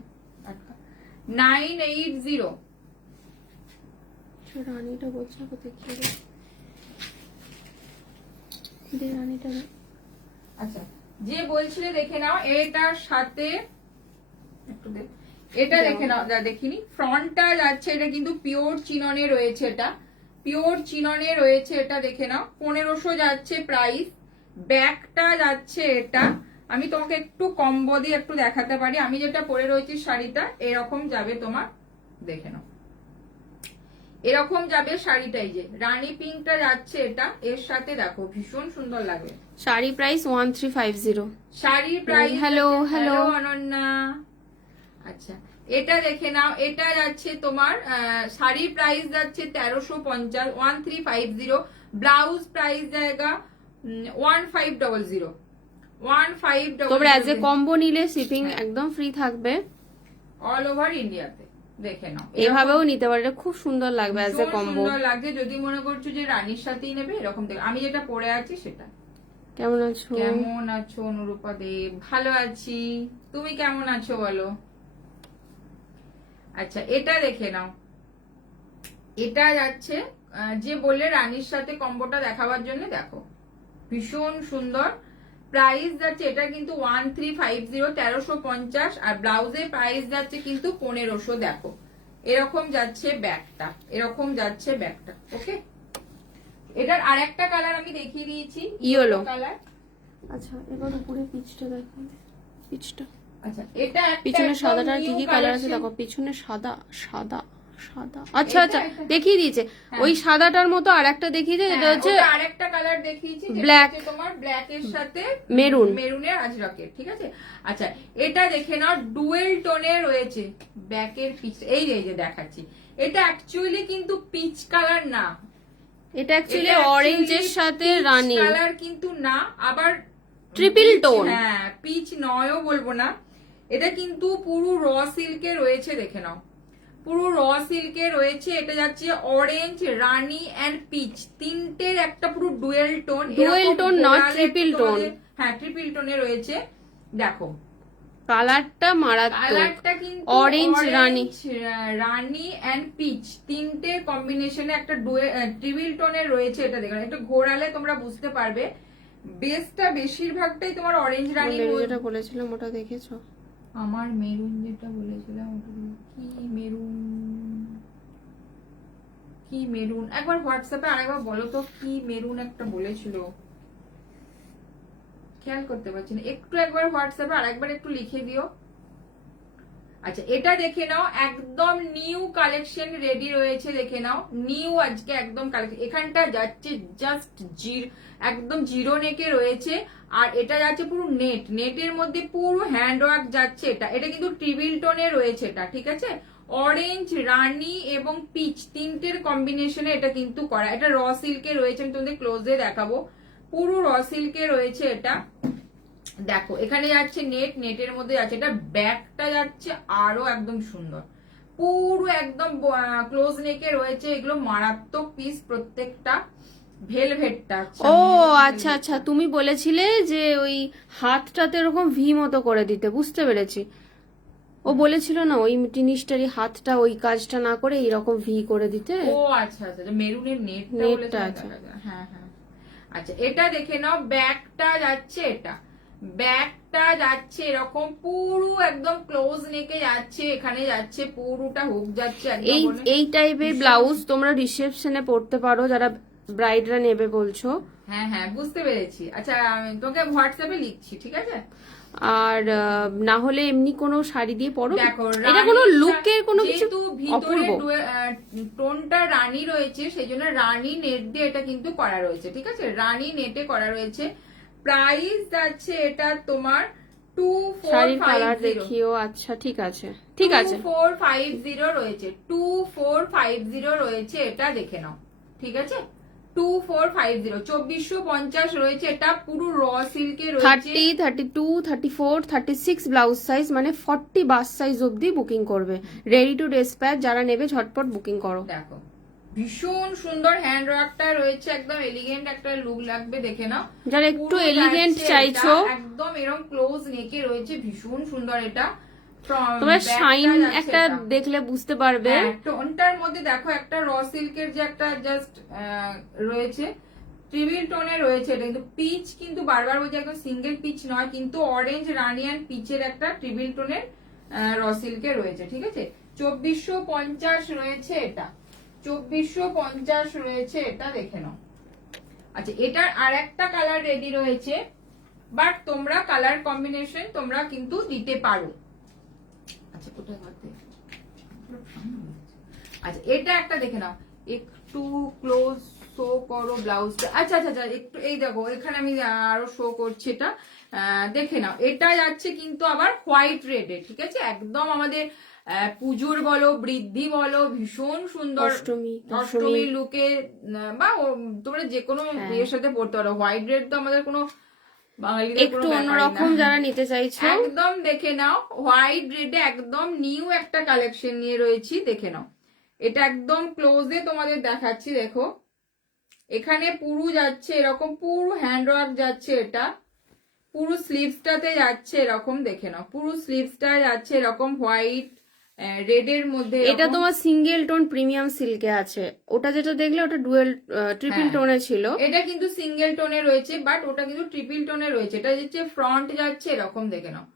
980। রানীটা বলছে দেখিয়ে দে রানীটা। আচ্ছা, যে বলছিলে দেখে নাও, এটার সাথে একটু এটা দেখে নাও, যা দেখিনি ফ্রন্টটা যাচ্ছে, এটা কিন্তু পিওর চিননে রয়েছে, এটা পিওর চিননে রয়েছে, এটা দেখে নাও 1500 যাচ্ছে প্রাইস। ব্যাকটা যাচ্ছে এটা, আমি তোমাকে একটু কম্বো দিয়ে একটু দেখাতে পারি, আমি যেটা পরে রয়েছি শাড়িটা এরকম যাবে তোমার, দেখে নাও এরকম যাবে শাড়িটা। এই যে রানী পিঙ্কটা যাচ্ছে এটা, এর সাথে দেখো ভীষণ সুন্দর লাগবে। শাড়ি প্রাইস 1350, শাড়ির প্রাইস, হ্যালো হ্যালো অনন্যা। আচ্ছা, এটা দেখে নাও, এটা যাচ্ছে তোমার শাড়ি প্রাইস যাচ্ছে 1350, 1350। ব্লাউজ প্রাইস জায়গা 1500, 1500। তোমরা অ্যাজ এ কম্বো নিলে শিপিং একদম ফ্রি থাকবে অল ওভার ইন্ডিয়াতে, দেখে নাও এভাবেও নিতে পারো, এটা খুব সুন্দর লাগবে অ্যাজ এ কম্বো। সুন্দর লাগছে, যদি মনে করছো যে রানীর সাথেই নেবে এরকম দেখো, আমি যেটা পরে আছি সেটা। কেমন আছো? কেমন আছো অনুরূপা দেব? ভালো আছি, তুমি কেমন আছো বলো? আচ্ছা, এটা দেখে নাও, এটা যাচ্ছে যে বললে রানীর সাথে কম্বোটা দেখাবার জন্য, দেখো ভীষণ সুন্দর। প্রাইস যাচ্ছে এটা কিন্তু 1350, 1350, আর ব্লাউজের প্রাইস যাচ্ছে কিন্তু 1500। দেখো এরকম যাচ্ছে ব্যাগটা, এরকম যাচ্ছে ব্যাগটা। ওকে, এটার আরেকটা কালার আমি দেখিয়ে দিয়েছি, ইয়েলো কালার। আচ্ছা, এবার উপরে পিচটা দেখাবে, পিচটা। আচ্ছা, এটা পিছনে সাদাটার কি কি কালার আছে দেখো, পিছনে সাদা সাদা সাদা, আচ্ছা আচ্ছা দেখিয়ে দিয়েছে। ওই সাদাটার মতো আরেকটা দেখিয়েছে যেটা হচ্ছে আরেকটা কালার দেখিয়েছি যেটা Black. হচ্ছে তোমার ব্ল্যাক এর সাথে মেরুন। মেরুনের আজরকের, ঠিক আছে। আচ্ছা এটা দেখে নাও, ডুয়েল টোনে রয়েছে ব্যাকের পিচ, এই যে দেখাচ্ছি, এটা অ্যাকচুয়ালি কিন্তু পিচ কালার না, এটা অ্যাকচুয়ালি অরেঞ্জের সাথে রানী কালার কিন্তু না, আবার ট্রিপল টোন। হ্যাঁ পিচ নয়ও বলবো না, এটা কিন্তু পুরো র সিল্কে রয়েছে, দেখে নাও পুরো র সিল্কে রয়েছে। এটা যাচ্ছে অরেঞ্জ, রানী এন্ড পিচ, তিনটের একটা পুরো dual tone. Dual tone not triple tone. হ্যাঁ ট্রিপল টোনে রয়েছে, দেখো কালারটা মারাত্মক, কালারটা কিন্তু orange rani, rani and peach তিনটের কম্বিনেশনে একটা ট্রিপল টোনে রয়েছে। এটা দেখো, একটু ঘোরালে তোমরা বুঝতে পারবে। বেসটা বেশিরভাগটাই তোমার অরেঞ্জ রানী। যেটা বলেছিলাম ওটা দেখেছো? আমার মেরুন যেটা বলেছিলাম কি মেরুন, কি মেরুন, একবার হোয়াটসঅ্যাপে আরেকবার বলো তো, কি মেরুন একটা বলেছিল, খেয়াল করতে পারছি না, একটু একবার হোয়াটসঅ্যাপে আরেকবার একটু লিখে দিও। আচ্ছা এটা দেখে নাও, একদম নিউ কালেকশন রেডি রয়েছে, দেখে নাও নিউ আজকে একদম কালেকশন। এখানটা যাচ্ছে জাস্ট একদম জিরো নেকে রয়েছে, আর এটা যাচ্ছে পুরো নেটের মধ্যে পুরো হ্যান্ড ওয়ার্ক যাচ্ছে। এটা কিন্তু ট্রিপল টোনে রয়েছে, এটা ঠিক আছে। অরেঞ্জ, রানী এবং পিচ তিনটের কম্বিনেশনে এটা কিন্তু করা। এটা র সিল্কে রয়েছে, আমি তোমাদের ক্লোজে দেখাবো, পুরো র সিল্কে রয়েছে এটা। দেখো এখানে যাচ্ছে নেটের মধ্যে যাচ্ছে, এটা ব্যাকটা যাচ্ছে আরো একদম সুন্দর, পুরো একদম ক্লোজ নেকে রয়েছে। এগুলো মারাত্মক পিস প্রত্যেকটা, ভেলভেটটা। ও আচ্ছা আচ্ছা, তুমি বলেছিলে যে ওই হাতটাতে এরকম ভি মতো করে দিতে, বুঝতে পেরেছি। ও বলেছিল না ওই জিনিসটারই হাতটা ওই কাজটা না করে এইরকম ভি করে দিতে। ও আচ্ছা আচ্ছা, মেরুনের নেটটা আছে। হ্যাঁ হ্যাঁ। আচ্ছা এটা দেখে নাও, ব্যাকটা যাচ্ছে, এটা ব্যাকটা যাচ্ছে এরকম পুরো একদম ক্লোজ নেকে যাচ্ছে, এখানে যাচ্ছে পুরোটা হুক যাচ্ছে এই টাইপের ব্লাউজ তোমরা রিসেপশনে পরতে পারো, যারা ব্রাইডরা নেবে বলছো। হ্যাঁ হ্যাঁ বুঝতে পেরেছি। আচ্ছা আমি তোকে হোয়াটসঅ্যাপে লিখছি, ঠিক আছে। আর না হলে এমনি কোনো শাড়ি দিয়ে পরো, দেখো এটা কোনো লুকের কোনো কিছু ভিতরে অপূর্ব। টোনটা রানী রয়েছে, সেই জন্য রানী নেট দিয়ে এটা কিন্তু করা রয়েছে, ঠিক আছে, রানী নেটে করা রয়েছে। প্রাইস যাচ্ছে এটা তোমার শাড়ির কালার দেখিও, আচ্ছা ঠিক আছে ঠিক আছে, 2450 রয়েছে, 2450 রয়েছে, এটা দেখে নাও, ঠিক আছে। 2450, 2450 রয়েছে, এটা পুরো র সিল্কে রয়েছে। 30, 32, 34, 36 ব্লাউজ সাইজ, মানে 40 বাস সাইজ অবধি বুকিং করবে। রেডি টু ডেসপ্যাচ, যারা নেবে ঝটপট বুকিং করো। দেখো ভীষণ সুন্দর হ্যান্ড ওয়ার্কটা রয়েছে, একদম এলিগেন্ট একটা লুক লাগবে, দেখে নাও। যারা একটু এলিগেন্ট চাইছো, একদম এরকম ক্লোজ নেকে রয়েছে, ভীষণ সুন্দর। এটা তোমরা শাইন একটা দেখলে বুঝতে পারবে। টোনটার মধ্যে দেখো একটা র সিল্কের যে একটা জাস্ট রয়েছে, ট্রিপল টোনে রয়েছে। এটা কিন্তু পিচ কিন্তু বারবার বলছি একদম সিঙ্গেল পিচ নয়, কিন্তু অরেঞ্জ, রানী এন্ড পিচের একটা ট্রিপল টোনের র সিল্কে রয়েছে, ঠিক আছে। 2450 রয়েছে এটা, 2450 রয়েছে এটা, দেখে নাও। আচ্ছা এটার আর একটা কালার রেডি রয়েছে, বাট তোমরা কালার কম্বিনেশন তোমরা কিন্তু দিতে পারো। আচ্ছা কোথায় হাতে, আচ্ছা এটা একটা দেখে নাও, একটু ক্লোজ শো করো ব্লাউজটা। আচ্ছা আচ্ছা আচ্ছা, একটু এই দেখো এখানে আমি আরো শো করছি, এটা দেখে নাও। এটা যাচ্ছে কিন্তু আবার হোয়াইট রেডে, ঠিক আছে, একদম আমাদের পুজোর বলো, বৃদ্ধি বলো, ভীষণ সুন্দর অষ্টমী লুকে, বা তোমরা যে কোনো বিয়ের সাথে পড়তে পারো। হোয়াইট রেড তো আমাদের কোনো একটু অন্যরকম যারা নিতে চাইছো, একদম দেখে নাও। হোয়াইট রেডে একদম নিউ একটা কালেকশন নিয়ে রয়েছি, দেখে নাও। এটা একদম ক্লোজে তোমাদের দেখাচ্ছি, দেখো এখানে পুরো যাচ্ছে এরকম, পুরো হ্যান্ড ওয়ার্ক যাচ্ছে, এটা পুরো স্লিভসটাতে যাচ্ছে এরকম, দেখে নাও পুরো স্লিভসটা যাচ্ছে এরকম হোয়াইট রেড এর মধ্যে। এটা তোমার সিঙ্গেল টোন প্রিমিয়াম সিল্কে আছে, ওটা যেটা দেখলে ওটা ডুয়েল ট্রিপল টোনে ছিল, এটা কিন্তু সিঙ্গেল টোনে রয়েছে, বাট ওটা কিন্তু ট্রিপল টোনে রয়েছে। এটা যাচ্ছে ফ্রন্ট যাচ্ছে এরকম, দেখে নাও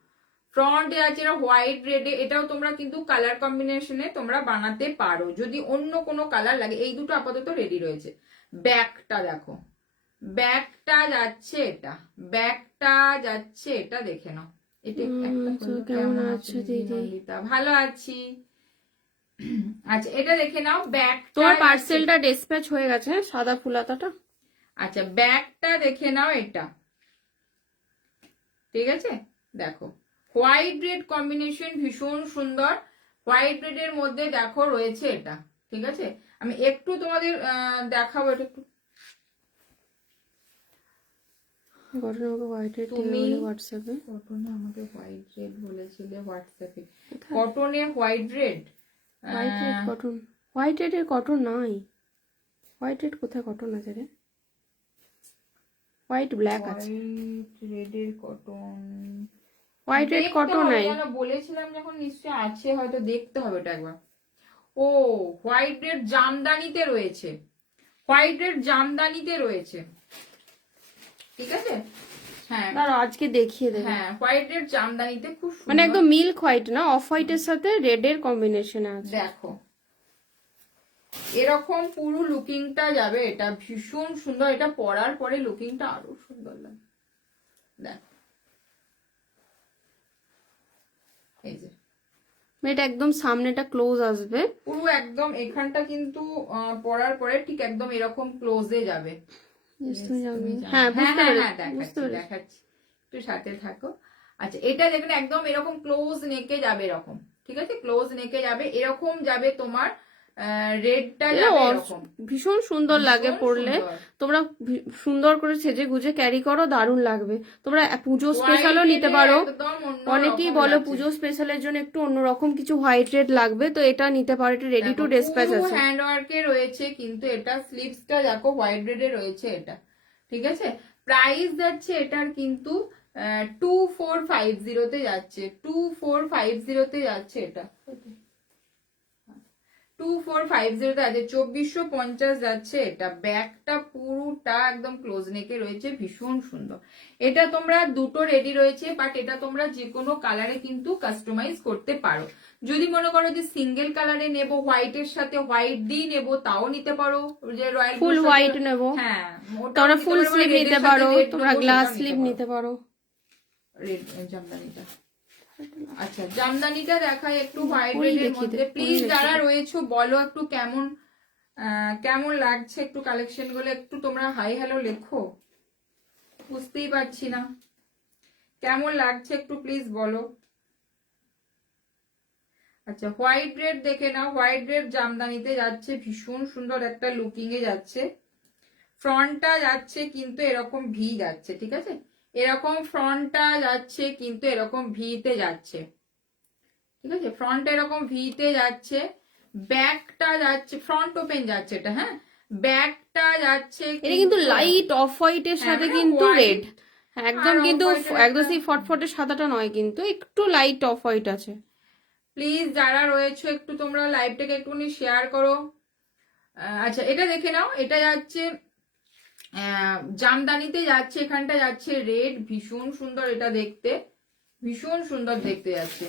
ফ্রন্ট যাচ্ছে এটা হোয়াইট রেডে। এটাও তোমরা কিন্তু কালার কম্বিনেশনে তোমরা বানাতে পারো, যদি অন্য কোনো কালার লাগে। এই দুটো আপাতত রেডি রয়েছে। ব্যাকটা দেখো, ব্যাকটা যাচ্ছে এটা, ব্যাকটা যাচ্ছে এটা, দেখে নাও। এটা কেমন আছো দিদি? ভালো আছি। আচ্ছা এটা দেখে নাও ব্যাগ, তোমার পার্সেলটা ডিসপ্যাচ হয়ে গেছে, সাদা ফুলাতাটা। আচ্ছা ব্যাগটা দেখে নাও এটা, ঠিক আছে দেখো হোয়াইট রেড কম্বিনেশন ভীষণ সুন্দর, হোয়াইট রেড এর মধ্যে দেখো রয়েছে এটা, ঠিক আছে আমি একটু তোমাদের দেখাবো এটা একটু। ঘটনা আমাকে হোয়াইট রেড তুমি হোয়াটসঅ্যাপে, কটনে আমাকে হোয়াইট রেড বলেছিলে হোয়াটসঅ্যাপে, কটনে white red, white red cotton, white red এর কটন নাই, হোয়াইট রেড কোথায় কটন আছে রে, হোয়াইট ব্ল্যাক আছে, হোয়াইট রেড এর কটন, হোয়াইট রেড কটন নাই। বলেছিলাম যখন নিশ্চয়ই আছে, হয়তো দেখতে হবে এটা একবার। ও হোয়াইট রেড জামদানিতে রয়েছে, হোয়াইট রেড জামদানিতে রয়েছে, ঠিক আছে হ্যাঁ দাঁড়াও আজকে দেখিয়ে দেবে। হ্যাঁ হোয়াইট রেড জামদানিতে খুব মানে সুন্দর, একদম মিল্ক হোয়াইট না, অফ হোয়াইটের সাথে রেড এর কম্বিনেশনে আছে। দেখো এরকম পুরো লুকিংটা যাবে, এটা ভীষণ সুন্দর, এটা পরার পরে লুকিংটা আরো সুন্দর লাগে, দেখো এই যে এটা একদম সামনেটা ক্লোজ আসবে, পুরো একদম এখানটা কিন্তু পরার পরে ঠিক একদম এরকম ক্লোজে যাবে। হ্যাঁ বুঝতে দেখাচ্ছি দেখাচ্ছি, একটু সাথে থাকো। আচ্ছা এটা দেখুন একদম এরকম ক্লোজ নেকে যাবে এরকম, ঠিক আছে ক্লোজ নেকে যাবে এরকম যাবে তোমার, রেডটা যাবে এরকম, ভীষণ সুন্দর লাগে পরলে, তোমরা সুন্দর করে সেজে গুজে ক্যারি করো, দারুণ লাগবে। তোমরা পুজো স্পেশালও নিতে পারো, অনেকেই বলো পুজো স্পেশালের জন্য একটু অন্যরকম কিছু হোয়াইট রেড লাগবে, তো এটা নিতে পারো, এটা রেডি টু ডিসপ্যাচ আছে, হ্যান্ড ওয়ার্কে রয়েছে, কিন্তু এটা স্লিভসটা দেখো হোয়াইট রেডে রয়েছে এটা, ঠিক আছে প্রাইস যাচ্ছে এটার কিন্তু 2450 তে যাচ্ছে, 2450 তে যাচ্ছে এটা, 2450 তে আছে, 2450 যাচ্ছে এটা। ব্যাগটা পুরোটা একদম ক্লোজ নেকে রয়েছে, ভীষণ সুন্দর। এটা তোমরা দুটো রেডি রয়েছে, বাট এটা তোমরা যে কোনো কালারে কিন্তু কাস্টমাইজ করতে পারো। যদি মনে করো যে সিঙ্গেল কালারে নেব, হোয়াইটের সাথে হোয়াইট দিয়ে নেব, তাও নিতে পারো, যে রয়্যাল ফুল হোয়াইট নেব, হ্যাঁ তোমরা ফুল স্লিভ নিতে পারো, তোমরা গ্লাস স্লিভ নিতে পারো। রেড জামদানিটা, আচ্ছা জামদানিটা দেখাই একটু হোয়াইট রেডের মধ্যে, প্লিজ যারা রয়েছো বলো একটু কেমন কেমন লাগছে, একটু কালেকশন গুলো একটু তোমরা হাই হ্যালো লেখো, বুঝতেই পারছি না কেমন লাগছে, একটু প্লিজ বলো। আচ্ছা হোয়াইট রেড দেখে নাও, হোয়াইট রেড জামদানিতে যাচ্ছে, ভীষণ সুন্দর একটা লুকিং এ যাচ্ছে, ফ্রন্টটা যাচ্ছে কিন্তু এরকম ভি যাচ্ছে, ঠিক আছে এরকম ফ্রন্টটা যাচ্ছে কিন্তু এরকম ভিতে যাচ্ছে, ঠিক আছে ফ্রন্ট এরকম ভিতে যাচ্ছে, ব্যাকটা যাচ্ছে ফ্রন্ট ওপেন যাচ্ছে এটা, হ্যাঁ ব্যাকটা যাচ্ছে, এটা কিন্তু লাইট অফ হোয়াইট এর সাথে কিন্তু রেড, একদম কিন্তু একদম সেই ফটফটে সাদাটা নয়, কিন্তু একটু লাইট অফ হোয়াইট আছে। প্লিজ যারা রয়েছে একটু তোমরা লাইভটাকে একটুখানি শেয়ার করো। আচ্ছা এটা দেখে নাও, এটা যাচ্ছে জামদানিতে যাচ্ছে, এখানটা যাচ্ছে রেড, ভীষণ সুন্দর এটা দেখতে, ভীষণ সুন্দর দেখতে যাচ্ছে,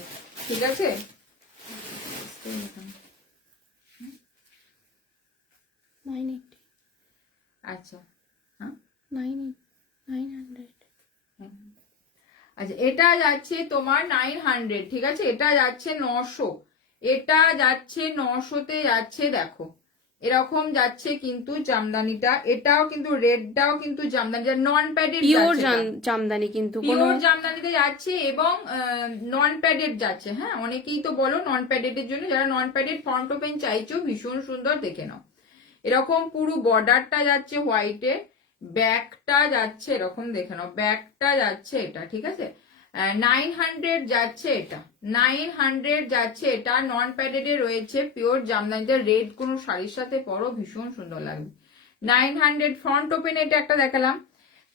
ঠিক আছে আচ্ছা হ্যাঁ 900, আচ্ছা এটা যাচ্ছে তোমার 900, ঠিক আছে এটা যাচ্ছে 900, এটা যাচ্ছে 900-তে যাচ্ছে, দেখো এরকম যাচ্ছে কিন্তু জামদানিটা, এটাও কিন্তু রেডটাও কিন্তু জামদানি নন প্যাডেড, পিওর জামদানি, কিন্তু পিওর জামদানিতে যাচ্ছে এবং নন প্যাডেড যাচ্ছে, হ্যাঁ অনেকেই তো বলো নন প্যাডেড এর জন্য, যারা নন প্যাডেড ফ্রন্ট ওপেন চাইছো ভীষণ সুন্দর দেখে নাও, এরকম পুরো বর্ডারটা যাচ্ছে হোয়াইটে, ব্যাকটা যাচ্ছে এরকম দেখে নাও, ব্যাকটা যাচ্ছে এটা, ঠিক আছে 900 যাচ্ছে এটা, 900 যাচ্ছে এটা, নন প্যাডেড এ রয়েছে, পিওর জামদানিতে, রেড কোনো শাড়ির সাথে পরো ভীষণ সুন্দর লাগবে, 900 ফ্রন্ট ওপেন এটা একটা দেখালাম।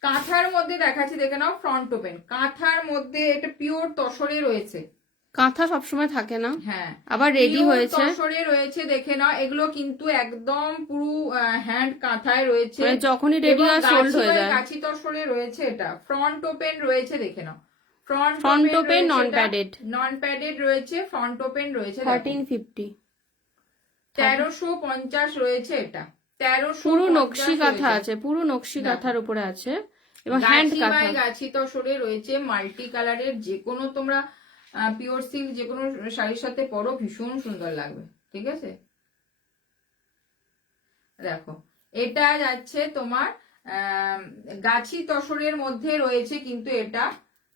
কাঁথার মধ্যে দেখাচ্ছি দেখে নাও, ফ্রন্ট ওপেন কাঁথার মধ্যে, এটা পিওর তসরে রয়েছে, কাঁথা সবসময় থাকে না, হ্যাঁ আবার রেডি হয়েছে, তসরে রয়েছে দেখে নাও, এগুলো কিন্তু একদম পুরো হ্যান্ড কাঁথায় রয়েছে, যখনই রেডি হয় সোল্ড হয়ে যায়, গাছি তসরে রয়েছে, এটা ফ্রন্ট ওপেন রয়েছে দেখে নাও, front open non padded, non padded রয়েছে, ফ্রন্ট ওপেন রয়েছে 1350, 1350 রয়েছে এটা, 1350 পুরো নকশি কাঁথা আছে, পুরো নকশি কাঁথার উপরে আছে, এবং হ্যান্ড কাঁথা, গাছি তসরে রয়েছে, মাল্টি কালারের, যে কোনো তোমরা পিওর সিল্ক যে কোনো শাড়ির সাথে পরো ভীষণ সুন্দর লাগবে, ঠিক আছে, দেখো এটা যাচ্ছে তোমার গাছি তসরের মধ্যে রয়েছে কিন্তু এটা,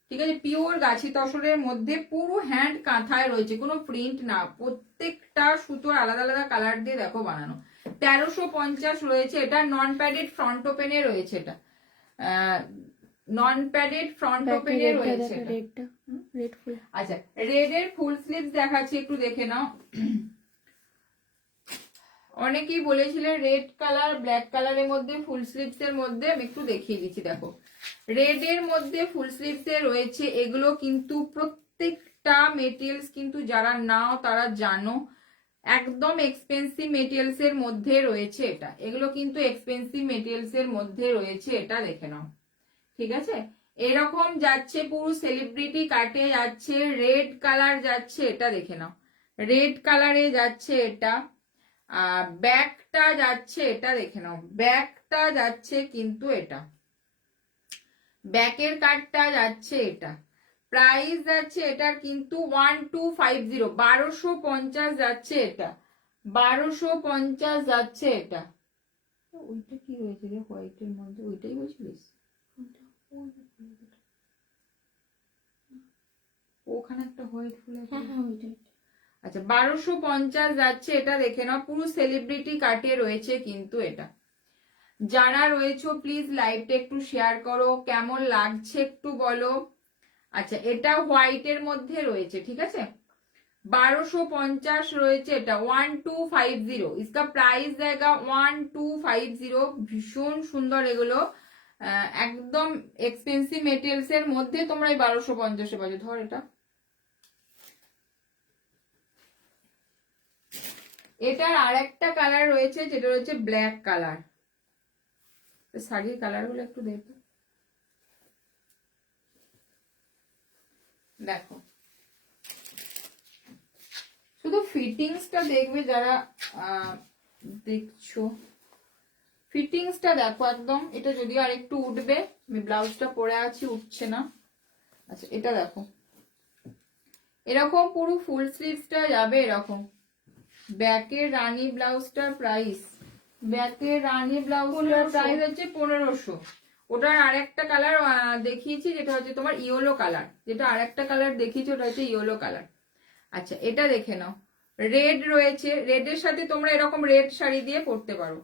ঠিক আছে, পিওর গাছি তসরের মধ্যে পুরো হ্যান্ড কাঁথায় রয়েছে, কোনো প্রিন্ট না, প্রত্যেকটা সুতোর আলাদা আলাদা কালার দিয়ে দেখো বানানো। 1350 রয়েছে এটা, নন প্যাডেড ফ্রন্ট ওপেনে রয়েছে এটা, নন প্যাডেড ফ্রন্ট ওপেনে রয়েছে এটা। আচ্ছা রেড এর ফুল স্লিভস দেখাচ্ছি, একটু দেখে নাও। অনেকেই বলেছিলেন রেড কালার ব্ল্যাক কালারের মধ্যে ফুল স্লিভস এর মধ্যে, আমি একটু দেখিয়ে দিচ্ছি। দেখো রেড এর মধ্যে ফুল স্লিভস এ রয়েছে, এগুলো কিন্তু প্রত্যেকটা মেটেরিয়ালস কিন্তু যারা নাও তারা জানো একদম এক্সপেন্সিভ মেটেরিয়ালস এর মধ্যে রয়েছে এটা, এগুলো কিন্তু এক্সপেন্সিভ মেটেরিয়ালস এর মধ্যে রয়েছে এটা, দেখে নাও। ঠিক আছে, এরকম যাচ্ছে পুরো সেলিব্রিটি কাটে যাচ্ছে, রেড কালার যাচ্ছে এটা, দেখে নাও রেড কালারে যাচ্ছে এটা, ব্যাকটা যাচ্ছে এটা, দেখে নাও ব্যাকটা যাচ্ছে কিন্তু এটা, ব্যাকের কাটটা যাচ্ছে এটা, প্রাইস যাচ্ছে এটার কিন্তু 1250, 1250 যাচ্ছে এটা, 1250 যাচ্ছে এটা। ওইটা কি রয়েছে রে হোয়াইটের মধ্যে, ওইটাই বলছিলিস? ওখানে একটা হোয়াইট ফুল আছে, আচ্ছা 1250 যাচ্ছে এটা, দেখে নাও পুরো সেলিব্রিটি কাটে রয়েছে কিন্তু এটা। যারা রয়েছে প্লিজ লাইভটা একটু শেয়ার করো, কেমন লাগছে একটু বলো। আচ্ছা এটা হোয়াইটের মধ্যে রয়েছে, ঠিক আছে, 1250 রয়েছে এটা, 1250, इसका प्राइस जाएगा 1250। ভীষণ সুন্দর এগুলো, একদম এক্সপেন্সিভ মেটেরিয়ালস এর মধ্যে তোমরা এই 1250 পাচ্ছ। ধর এটা, এটার আরেকটা কালার রয়েছে যেটা রয়েছে ব্ল্যাক কালার। শাড়ির কালার গুলো একটু দেখো, দেখো শুধু ফিটিংসটা দেখবে যারা দেখছো, ফিটিংসটা দেখো একদম। এটা যদিও আর একটু উঠবে, আমি ব্লাউজটা পরে আছি, উঠছে না। আচ্ছা এটা দেখো, এরকম পুরো ফুল স্লিভসটা যাবে এরকম। ব্যাকের রানী ব্লাউজটার প্রাইস, ব্যাকের রানী ব্লাউজটার প্রাইস হচ্ছে 1500। ওটার আরেকটা কালার দেখিয়েছি যেটা হচ্ছে তোমার ইয়েলো কালার, যেটা আরেকটা কালার দেখিয়েছি ওটা হচ্ছে ইয়েলো কালার। আচ্ছা এটা দেখে নাও, রেড রয়েছে, রেডের সাথে তোমরা এরকম রেড শাড়ি দিয়ে পরতে পারো।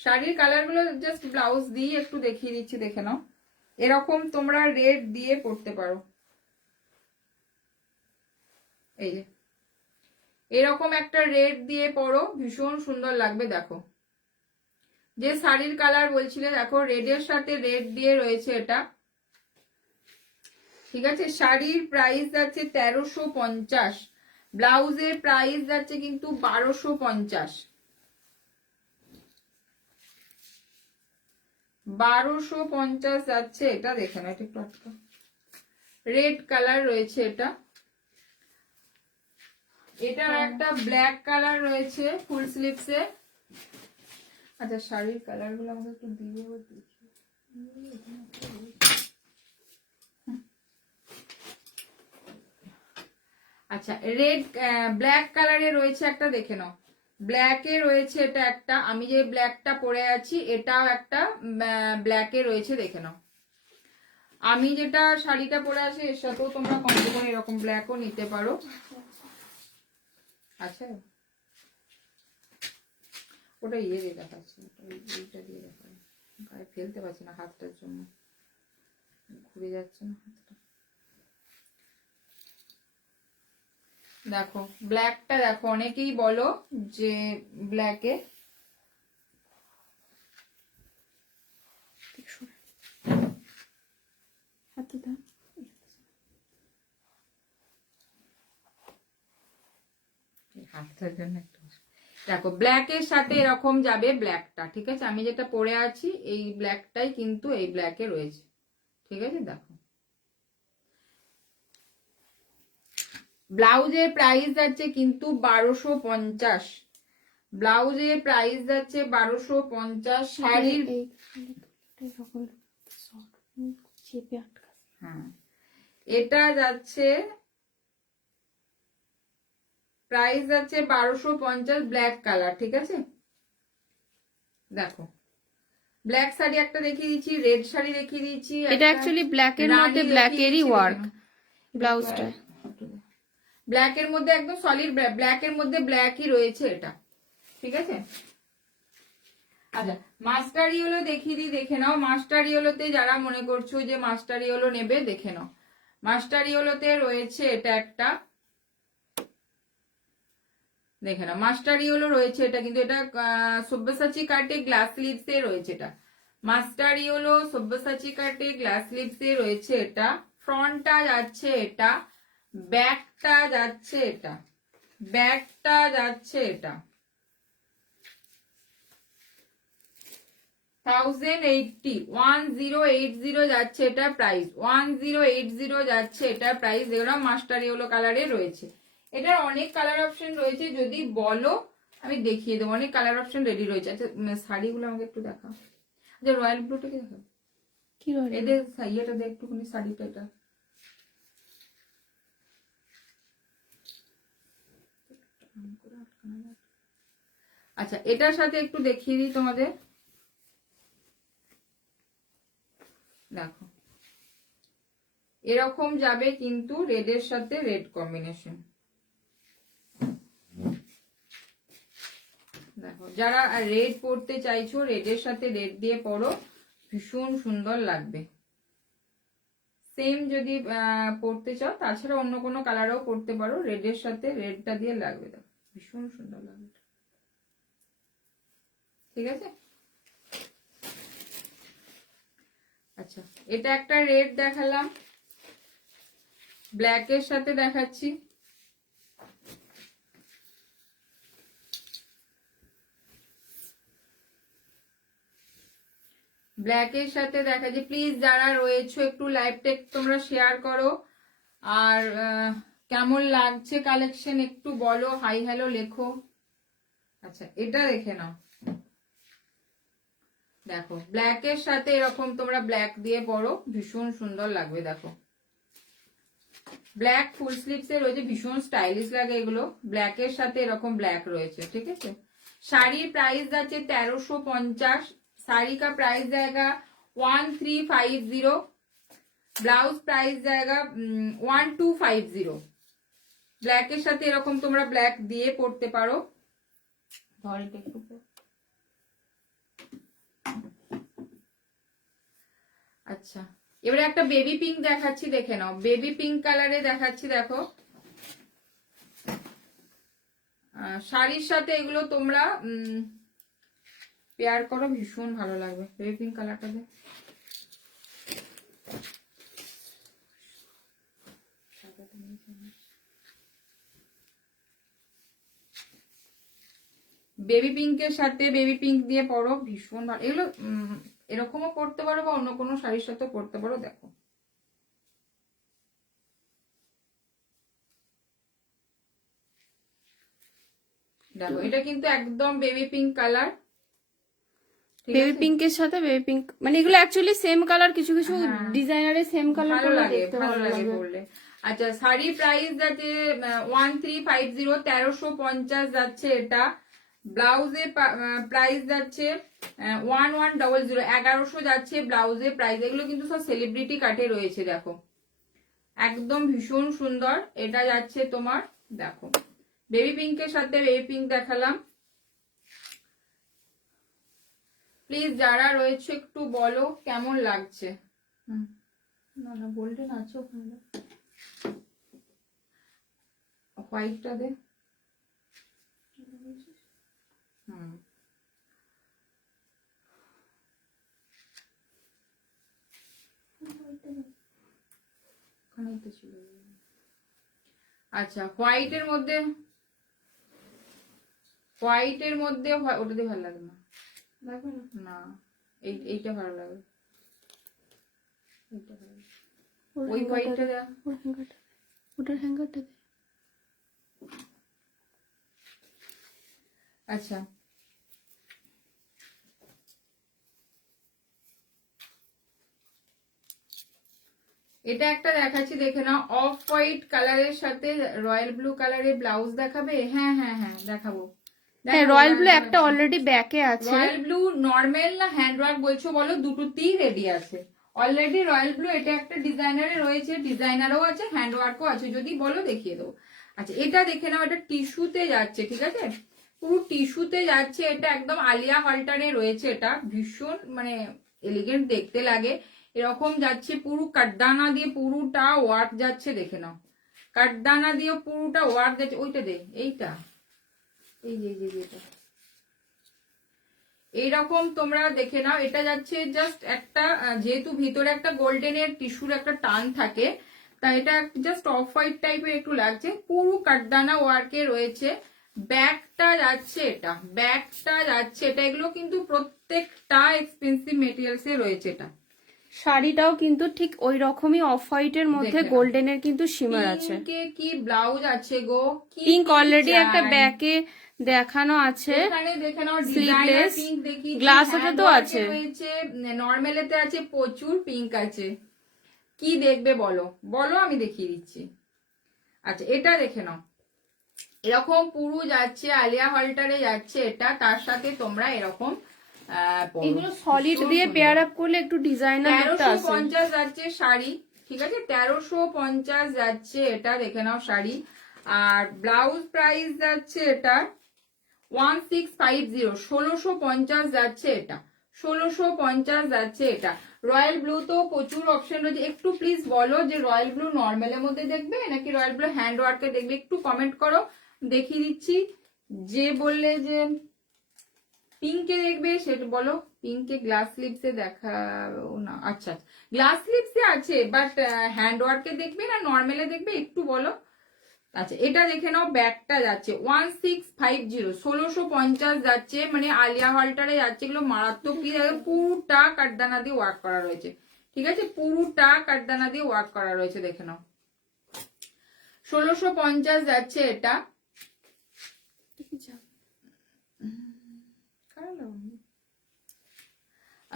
শাড়ির কালার গুলো জাস্ট ব্লাউজ দিয়ে একটু দেখিয়ে দিচ্ছি, দেখে নাও এরকম তোমরা রেড দিয়ে পরতে পারো। এই যে এরকম একটা রেড দিয়ে পরো, ভীষণ সুন্দর লাগবে। দেখো যে শাড়ির কালার বলছিলে, দেখো রেডের সাথে রেড দিয়ে রয়েছে এটা, ঠিক আছে। শাড়ির প্রাইস যাচ্ছে 1350, ব্লাউজের প্রাইস যাচ্ছে কিন্তু 1250, 1250 যাচ্ছে এটা, দেখে না এটা একটু রেড কালার রয়েছে এটা, এটার একটা ব্ল্যাক কালার রয়েছে ফুল স্লিভসে। আচ্ছা শাড়ির কালার গুলো আমাকে একটু দিয়ে দেখি। আচ্ছা রেড ব্ল্যাক কালারে রয়েছে একটা, দেখে নাও ব্ল্যাকে রয়েছে এটা একটা, আমি যে ব্ল্যাকটা পরে আছি এটাও একটা ব্ল্যাকে রয়েছে, দেখে নাও। আমি যেটা শাড়িটা পরে আছি এর সাথেও তোমরা কম্বো করে এরকম ব্ল্যাকও নিতে পারো। আচ্ছা ওটা ইয়ে দিয়ে দেখাচ্ছি, এইটা দিয়ে দেখাই, গায়ে ফেলতে পারছি না হাতটার জন্য, ঘুরে যাচ্ছে না হাতটা। দেখো ব্ল্যাকটা দেখো, অনেকেই বলো যে ব্ল্যাকে, হাতটার জন্য একটু দেখো ব্ল্যাকের সাথে এরকম যাবে ব্ল্যাকটা, ঠিক আছে। আমি যেটা পরে আছি এই ব্ল্যাকটাই কিন্তু এই ব্ল্যাকে রয়েছে, ঠিক আছে। দেখো ব্লাউজের প্রাইস যাচ্ছে কিন্তু 1250, ব্লাউজের প্রাইস যাচ্ছে 1250, শাড়ির হ্যাঁ এটা যাচ্ছে, প্রাইস যাচ্ছে 1250, ব্ল্যাক কালার, ঠিক আছে। দেখো ব্ল্যাক শাড়ি একটা দেখিয়ে দিচ্ছি, রেড শাড়ি দেখিয়ে দিচ্ছি, এটা অ্যাকচুয়ালি ব্ল্যাকের মধ্যে ব্ল্যাকেরই ওয়ার্ক ব্লাউজটা, ব্ল্যাকের মধ্যে একদম সলিড ব্ল্যাকের মধ্যে ব্ল্যাকই রয়েছে এটা, ঠিক আছে। আচ্ছা মাস্টার ইয়েলো দেখিয়ে দিই, দেখে নাও। মাস্টার ইয়েলোতে যারা মনে করছো যে মাস্টার ইয়েলো নেবে, দেখে নাও। মাস্টার ইয়েলোতে রয়েছে এটা একটা, দেখে নাও মাস্টার ইয়েলো রয়েছে এটা, কিন্তু এটা সব্যসাচী কাটে গ্লাস লিপস এ রয়েছে এটা। মাস্টার ইয়েলো সব্যসাচী কাটে গ্লাস লিপস এ রয়েছে এটা। ফ্রন্টটা যাচ্ছে এটা, ব্যাকটা যাচ্ছে এটা, ব্যাকটা যাচ্ছে এটা 1080 যাচ্ছে এটা প্রাইস, 1080 যাচ্ছে এটা প্রাইস। এগুলো মাস্টার ইয়েলো কালারে রয়েছে। এটার অনেক কালার অপশন রয়েছে, যদি বলো আমি দেখিয়ে দেবো, অনেক কালার অপশন রেডি রয়েছে। আচ্ছা শাড়িগুলো আমাকে একটু দেখাও। আচ্ছা রয়্যাল ব্লুটা কি দেখাও, কি রয়্যাল, এদের ইয়েটা দেখ একটুখানি, শাড়িটা এটা আচ্ছা এটার সাথে একটু দেখিয়ে দিই তোমাদের। দেখো এরকম যাবে কিন্তু রেডের সাথে রেড কম্বিনেশন। দেখো যারা রেড পরতে চাইছো, রেডের সাথে রেড দিয়ে পরো, ভীষণ সুন্দর লাগবে। সেম যদি পরতে চাও, তাছাড়া অন্য কোনো কালারও পরতে পারো, রেডের সাথে রেডটা দিয়ে লাগবে, দেখো ভীষণ সুন্দর লাগবে, ঠিক আছে। আচ্ছা এটা একটা রেড দেখালাম, ব্ল্যাকের সাথে দেখাচ্ছি। ব্ল্যাকের সাথে দেখাচ্ছি। প্লিজ যারা রয়েছে একটু লাইভটা তোমরা শেয়ার করো, আর কেমন লাগছে কালেকশন একটু বলো, হাই হ্যালো লেখো। আচ্ছা এটা দেখে নাও, দেখো ব্ল্যাকের সাথে এরকম তোমরা ব্ল্যাক দিয়ে পরো, ভীষণ সুন্দর লাগবে। দেখো ব্ল্যাক ফুল স্লিভস এ রয়েছে, ভীষণ স্টাইলিশ লাগে এগুলো। ব্ল্যাকের সাথে এরকম ব্ল্যাক রয়েছে, ঠিক আছে। শাড়ির প্রাইস যাচ্ছে 1350, শাড়ি কা প্রাইস জায়গা 1350, ব্লাউজ প্রাইস জায়গা 1250। ব্ল্যাকের সাথে এরকম তোমরা ব্ল্যাক দিয়ে পরতে পারো। আচ্ছা এবারে একটা বেবি পিঙ্ক দেখাচ্ছি, দেখে নাও। বেবি পিঙ্ক কালারে দেখাচ্ছি, দেখো শাড়ির সাথে এগুলো তোমরা পেয়ার করো, ভীষণ ভালো লাগবে। বেবি পিঙ্ক কালারটা দে, বেবি পিঙ্কের সাথে বেবি পিঙ্ক দিয়ে পরো, ভীষণ ভালো। এগুলো এরকমও পরতে পারো বা অন্য কোনো শাড়ির সাথে পরতে পারো। দেখো দেখো এটা কিন্তু একদম বেবি পিঙ্ক কালার, বেবি পিঙ্কের সাথে বেবি পিঙ্ক, মানে এগুলো অ্যাকচুয়ালি সেম কালার, কিছু কিছু ডিজাইনারে সেম কালার ভালো লাগে, ভালো লাগে বললে। আচ্ছা শাড়ির প্রাইস যাচ্ছে 1350, 1350 যাচ্ছে এটা। ব্লাউজে প্রাইস যাচ্ছে 1100, 1100 যাচ্ছে ব্লাউজে প্রাইস। এগুলো কিন্তু সব সেলিব্রিটি কাটে রয়েছে, দেখো একদম ভীষণ সুন্দর। এটা যাচ্ছে তোমার, দেখো বেবি পিঙ্কের সাথে বেবি পিঙ্ক দেখালাম। প্লিজ যারা রয়েছে একটু বলো কেমন লাগছে। না না গোল্ডেন আছে ওখানে, হোয়াইটটা দে। আচ্ছা হোয়াইটের মধ্যে, হোয়াইটের মধ্যে ওটা দিয়ে ভালো লাগে না, লাগবে না, না এইটা ভালো লাগে, এইটা ভালো লাগে। ওই হোয়াইটটা দেখ, ওটার হ্যাঙ্গারটা দে। আচ্ছা এটা একটা দেখাচ্ছি, দেখে নাও, অফ হোয়াইট কালারের সাথে রয়্যাল ব্লু কালারের ব্লাউজ দেখাবে। হ্যাঁ হ্যাঁ হ্যাঁ দেখাবো। হ্যাঁ, রয়্যাল ব্লু একটা অলরেডি ব্যাকে আছে। রয়্যাল ব্লু নর্মাল না হ্যান্ডওয়ার্ক বলছো বলো, দুটোতেই রেডি আছে অলরেডি। রয়্যাল ব্লু এটা একটা ডিজাইনারে রয়েছে, ডিজাইনারও আছে, হ্যান্ডওয়ার্কও আছে, যদি বলো দেখিয়ে দেবো। আচ্ছা এটা দেখে নাও, এটা টিস্যুতে যাচ্ছে, ঠিক আছে, পুরো টিস্যুতে যাচ্ছে। এটা একদম আলিয়া হাল্টারে রয়েছে, এটা ভীষণ মানে এলিগেন্ট দেখতে লাগে। এরকম যাচ্ছে, পুরো কাঠদানা দিয়ে পুরোটা ওয়ার্ক যাচ্ছে, দেখে নাও, কাঠদানা দিয়ে পুরোটা ওয়ার্ক যাচ্ছে। ওইটা দে, এইটা, এই যে এটা এইরকম তোমরা দেখে নাও। এটা যাচ্ছে জাস্ট একটা, যেহেতু ভিতরে একটা গোল্ডেনের টিস্যুর একটা টান থাকে, তাই এটা জাস্ট অফ হোয়াইট টাইপের একটু লাগছে, পুরো কাঠদানা ওয়ার্কে রয়েছে। ব্যাগটা যাচ্ছে, ব্যাগটা যাচ্ছে এটা। এগুলো কিন্তু প্রত্যেকটা এক্সপেন্সিভ মেটেরিয়ালস এ রয়েছে। এটা শাড়িটাও কিন্তু ঠিক ওই রকমই অফ হোয়াইটের মধ্যে গোল্ডেনের কিন্তু শিমার আছে। কি ব্লাউজ আছে গো, পিঙ্ক অলরেডি একটা ব্যাকে দেখানো আছে, এখানে দেখে নাও, স্লিভলেস, পিঙ্ক দেখি, গ্লাসেতে তো আছে, রয়েছে নরমালেতে আছে, প্রচুর পিঙ্ক আছে। কি দেখবে বলো বলো, আমি দেখিয়ে দিচ্ছি। আচ্ছা এটা দেখে নাও, এরকম পুরো যাচ্ছে, আলিয়া হল্টারে যাচ্ছে এটা, তার সাথে তোমরা এরকম এগুলো সলিড দিয়ে পেয়ার আপ করলে একটু ডিজাইনার লুকটা আসে। 1350 যাচ্ছে শাড়ি, ঠিক আছে, 1350 যাচ্ছে এটা, দেখে নাও শাড়ি। আর ব্লাউজ প্রাইস যাচ্ছে এটা 1650, 1650 যাচ্ছে এটা, 1650 যাচ্ছে এটা। রয়্যাল ব্লু তো প্রচুর অপশন রয়েছে। একটু প্লিজ বলো যে রয়্যাল ব্লু নর্মালের মধ্যে দেখবে নাকি রয়্যাল ব্লু হ্যান্ড ওয়ার্কে দেখবে, একটু কমেন্ট করো, দেখিয়ে দিচ্ছি। যে বললে যে পিঙ্কে দেখবে সেটা বলো, পিঙ্কে গ্লাস স্লিপসে দেখাও না। আচ্ছা গ্লাস স্লিপসে আছে, বাট হ্যান্ড ওয়ার্কে দেখবে না নর্মালে দেখবে, একটু বলো। আচ্ছা এটা দেখে নাও, ব্যাগটা যাচ্ছে 1650, 1650 যাচ্ছে, মানে আলিয়া হল্টারে যাচ্ছে। এগুলো মারাত্মক কি, পুরোটা কাঠদানা দিয়ে ওয়ার্ক করা রয়েছে, ঠিক আছে, পুরোটা কাঠদানা দিয়ে ওয়ার্ক করা রয়েছে, দেখে নাও। 1650 যাচ্ছে এটা।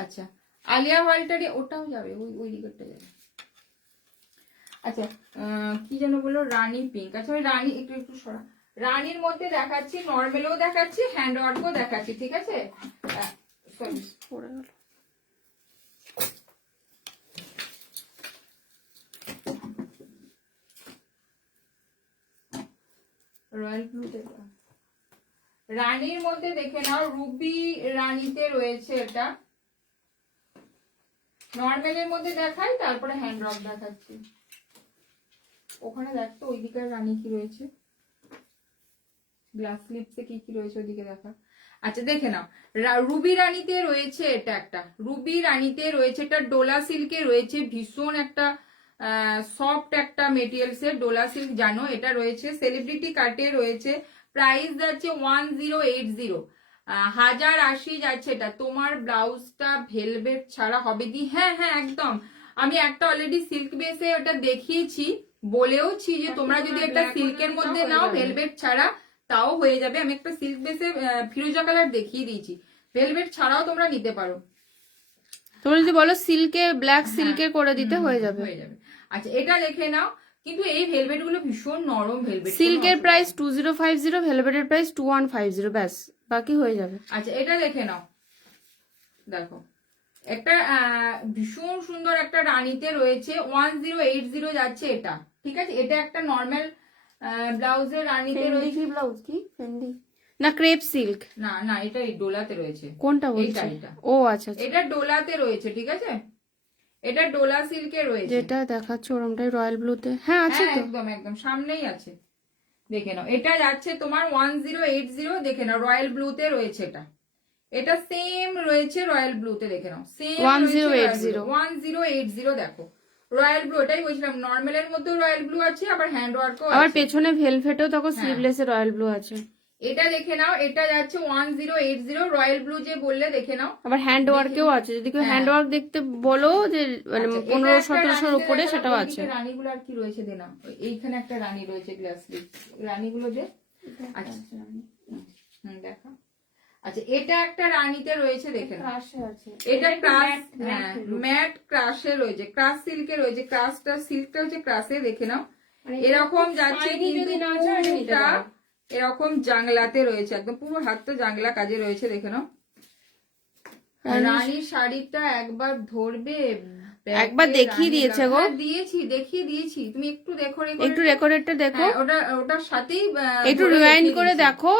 আচ্ছা আলিয়া হল্টারে ওটাও যাবে, ওই দিকটা যাবে। আচ্ছা কি যেন বললো, রানী পিঙ্ক। আচ্ছা আমি রানী একটু সরা, রানীর মধ্যে দেখাচ্ছি, নর্মালও দেখাচ্ছি, হ্যান্ড ওয়ার্কও দেখাচ্ছি, ঠিক আছে। রয়্যাল ব্লু রানীর মধ্যে দেখে নাও, রুবি রানীতে রয়েছে এটা। নর্মালের মধ্যে দেখাই, তারপরে হ্যান্ড ওয়ার্ক দেখাচ্ছি। ওখানে দেখতো ওইদিকে রানী কি রয়েছে, গ্লাস স্লিপসে কি কি রয়েছে ওইদিকে দেখা। আচ্ছা দেখে নাও, রুবি রানীতে রয়েছে এটা একটা, রুবি রানীতে রয়েছে এটা, ডোলা সিল্কে রয়েছে, ভীষণ একটা সফট একটা মেটেরিয়ালস এর, ডোলা সিল্ক জানো এটা রয়েছে, সেলিব্রিটি কাটে রয়েছে। প্রাইস যাচ্ছে 1080, 1080 যাচ্ছে এটা। তোমার ব্লাউজটা ভেলভেট ছাড়া হবে দি, হ্যাঁ হ্যাঁ একদম। আমি একটা অলরেডি সিল্ক বেসে ওটা দেখিয়েছি, বলেওছি যে তোমরা যদি একটা সিল্কের মধ্যে নাও ভেলভেট ছাড়া তাও হয়ে যাবে। আমি একটা সিল্ক বেসে ফিরোজা কালার দেখিয়ে দিয়েছি, ভেলভেট ছাড়াও তোমরা নিতে পারো। তোমরা যদি বলো সিল্কে, ব্ল্যাক সিল্কে করে দিতে হয়ে যাবে। আচ্ছা এটা দেখে নাও, কিন্তু এই ভেলভেট গুলো ভীষণ নরম ভেলভেট। সিল্কের প্রাইস 2050, ভেলভেটের প্রাইস 2150, ব্যাস বাকি হয়ে যাবে। আচ্ছা এটা দেখে নাও, দেখো একটা ভীষণ সুন্দর একটা রানীতে রয়েছে, 1080 যাচ্ছে এটা, ঠিক আছে। এটা একটা নর্মাল ব্লাউজের রানীতে রয়েছে। ব্লাউজ কি ফেন্ডি না ক্রেপ সিল্ক? না না এটা ডোলাতে রয়েছে। কোনটা বলছো? ও আচ্ছা, এটা ডোলাতে রয়েছে, ঠিক আছে, এটা ডোলা সিল্কে রয়েছে। যেটা দেখাচ্ছ ওরমটাই রয়্যাল ব্লুতে, হ্যাঁ আছে তো, একদম একদম সামনেই আছে, দেখে নাও। এটা যাচ্ছে তোমার 1080, দেখে নাও রয়্যাল ব্লুতে রয়েছে এটা, এটা সেম রয়েছে রয়্যাল ব্লুতে, দেখে নাও সেম 1080 দেখো রয়্যাল ব্লু। এটাই বলছিলাম, নর্মালের মধ্যেও রয়্যাল ব্লু আছে, আবার হ্যান্ড ওয়ার্কও আছে, আবার পেছনে ভেলভেটও তখন স্লিভলেসে রয়্যাল ব্লু আছে। এটা দেখে নাও, এটা যাচ্ছে 1080 রয়্যাল ব্লু যে বললে, দেখে নাও। আবার হ্যান্ড ওয়ার্কেও আছে, যদি কেউ হ্যান্ড ওয়ার্ক দেখতে বলো যে মানে 1500-1700 উপরে, সেটাও আছে। রানীগুলো আর কি রয়েছে দেনা, এইখানে একটা রানী রয়েছে গ্লাস স্লিপ, রানীগুলো যে আচ্ছা দেখা। আচ্ছা এটা একটা রানীতে রয়েছে, দেখে নাও। ক্রাশে আছে, এটা একটু ক্রাশ, matte look। ম্যাট ক্রাশে রয়েছে, ক্রাশ সিল্কে রয়েছে, ক্রাশটা সিল্কটা হচ্ছে ক্রাশে, দেখে নাও। মানে এরকম খুব যাচ্ছে shiny কিন্তু যদি না চাও, এটা নিতে পুরোটা পারো। এরকম জাংলাতে রয়েছে, একদম পুরো হাতটা জাংলা কাজে রয়েছে, দেখে নাও। রানীর শাড়িটা একবার ধরবে, একবার দেখিয়ে দিয়েছে গো। দেখিয়ে দিয়েছি, তুমি একটু দেখো, একটু রেকর্ডেডটা দেখো, ওটার সাথেই একটু রিওয়াইন্ড করে দেখো,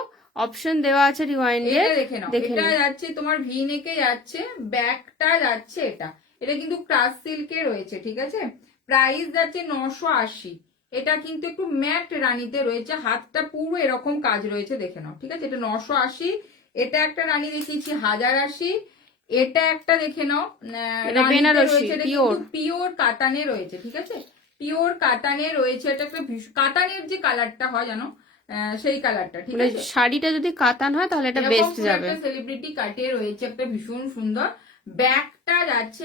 অপশন দেওয়া আছে রিওয়াইন্ডে, এটা দেখে নাও। দেখে এটা নাও। যাচ্ছে তোমার ভি নেকে যাচ্ছে, ব্যাকটা যাচ্ছে এটা, এটা কিন্তু ক্রাশ সিল্কে রয়েছে, ঠিক আছে। প্রাইস যাচ্ছে 980। এটা কিন্তু একটু ম্যাট রানীতে রয়েছে, হাতটা পুরো এরকম কাজ রয়েছে, দেখে নাও, ঠিক আছে। এটা 980। এটা একটা রানী দেখিয়েছি 1080। এটা একটা দেখে নাও, এটা রানীতে বেনারসি, রয়েছে, এটা পিওর। কিন্তু পিওর কাতানে রয়েছে, ঠিক আছে, পিওর কাতানে রয়েছে। এটা একটা কাতানের যে কালারটা হয় জানো, সেই কালারটা, ঠিক মানে আছে। শাড়িটা যদি কাতান হয় তাহলে এটা এরকম বেস্ট পুরো যাবে। একটা সেলিব্রিটি কাটে রয়েছে, একটা ভীষণ সুন্দর। ব্যাগটা যাচ্ছে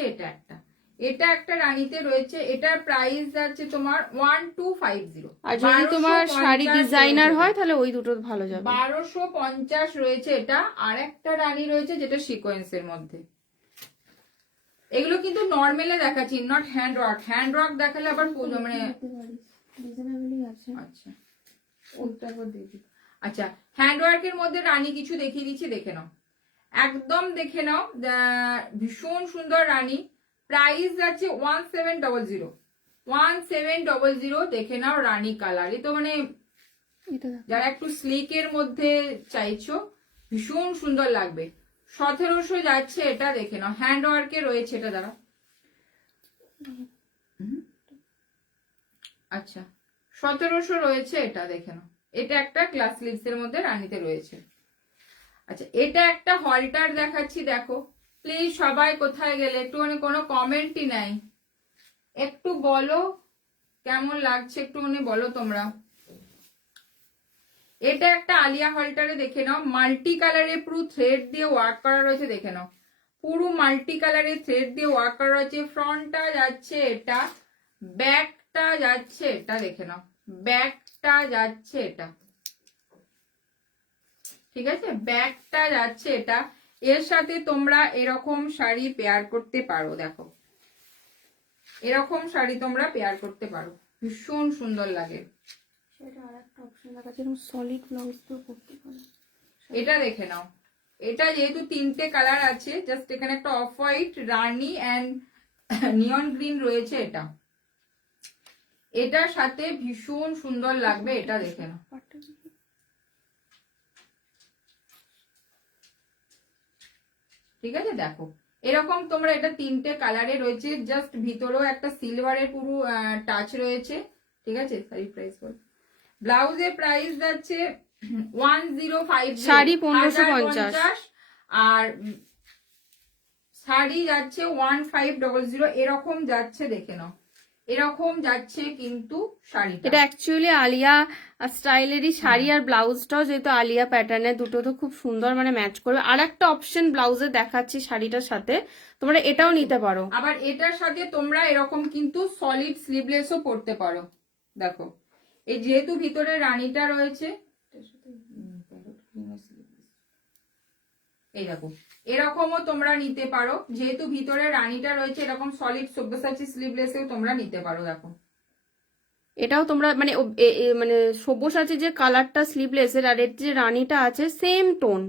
এটা একটা রানীতে রয়েছে। এটার প্রাইস যাচ্ছে তোমার 1250। আর যদি তোমার শাড়ি ডিজাইনার হয় তাহলে ওই দুটো ভালো যাবে। 1250 রয়েছে এটা। আর একটা রানী রয়েছে যেটা সিকোয়েন্সের মধ্যে। এগুলো কিন্তু নর্মালে দেখাচ্ছি, not hand work. Hand work দেখালে আবার মানে আচ্ছা আচ্ছা, হ্যান্ড ওয়ার্কের মধ্যে রানী কিছু দেখিয়ে দিচ্ছি, দেখে নাও, একদম দেখে নাও। ভীষণ সুন্দর রানী। প্রাইস যাচ্ছে 1700। 1700, দেখে নাও, রানী কালার। তো মানে যারা একটু স্লিকের মধ্যে চাইছো, ভীষণ সুন্দর লাগবে। 1700 যাচ্ছে এটা, দেখে নাও, হ্যান্ড ওয়ার্কে রয়েছে এটা, দ্বারা। আচ্ছা 1700 রয়েছে এটা, দেখে নাও। এটা একটা গ্লাস লিপস এর মধ্যে রানীতে রয়েছে। আচ্ছা এটা একটা হলটার দেখাচ্ছি, দেখো প্লিজ সবাই কোথায় গেলে, একটুখানি কোনো কমেন্টই নাই, একটু বলো কেমন লাগছে, একটুখানি বলো তোমরা। এটা একটা আলিয়া হলটারে, দেখে নাও, মাল্টি কালারে পুরো থ্রেড দিয়ে ওয়ার্ক করা রয়েছে, দেখে নাও, পুরো মাল্টি কালারে থ্রেড দিয়ে ওয়ার্ক করা রয়েছে। ফ্রন্টটা যাচ্ছে এটা, ব্যাকটা যাচ্ছে এটা, দেখে নাও, ব্যাকটা যাচ্ছে এটা, ঠিক আছে, ব্যাগটা যাচ্ছে এটা। এর সাথে তোমরা এরকম শাড়ি পেয়ার করতে পারো, দেখো এরকম শাড়ি তোমরা পেয়ার করতে পারো, ভীষণ সুন্দর লাগে। সেটা আরেকটা অপশন দেখাচ্ছে, এরকম সলিড ব্লাউজ তো করতে পারো। এটা দেখে নাও, এটা যেহেতু 3টে কালার আছে, জাস্ট এখানে একটা off white, rani and neon green রয়েছে। এটার সাথে ভীষণ সুন্দর লাগবে, এটা দেখে নাও, ঠিক আছে। দেখো এরকম তোমরা, এটা 3টে কালারে রয়েছে, জাস্ট ভিতরেও একটা সিলভারের পুরো টাচ রয়েছে, ঠিক আছে। শাড়ি প্রাইস বল, ব্লাউজের প্রাইস যাচ্ছে 1050, শাড়ি 1550, আর শাড়ি যাচ্ছে 1500, এরকম যাচ্ছে, দেখে নাও, এরকম যাচ্ছে কিন্তু শাড়িটা। এটা অ্যাকচুয়ালি আলিয়া স্টাইলেরই শাড়ি, আর ব্লাউজটাও যেহেতু আলিয়া প্যাটার্নের, দুটো তো খুব সুন্দর মানে ম্যাচ করবে। আর একটা অপশন ব্লাউজে দেখাচ্ছি শাড়িটার সাথে, তোমরা এটাও নিতে পারো। আবার এটার সাথে তোমরা এরকম কিন্তু সলিড স্লিভলেসও পরতে পারো, দেখো এই যেহেতু ভিতরে রানীটা রয়েছে, এই দেখো এরকমও তোমরা নিতে পারো, যেহেতু ভিতরে রানীটা রয়েছে, এরকম সলিড সব্যসাচী স্লিভলেসেও তোমরা নিতে পারো, দেখো এটাও তোমরা মানে মানে সব্যসাচী যে কালারটা স্লিভলেসের আর এর যে রানীটা আছে সেম টোন,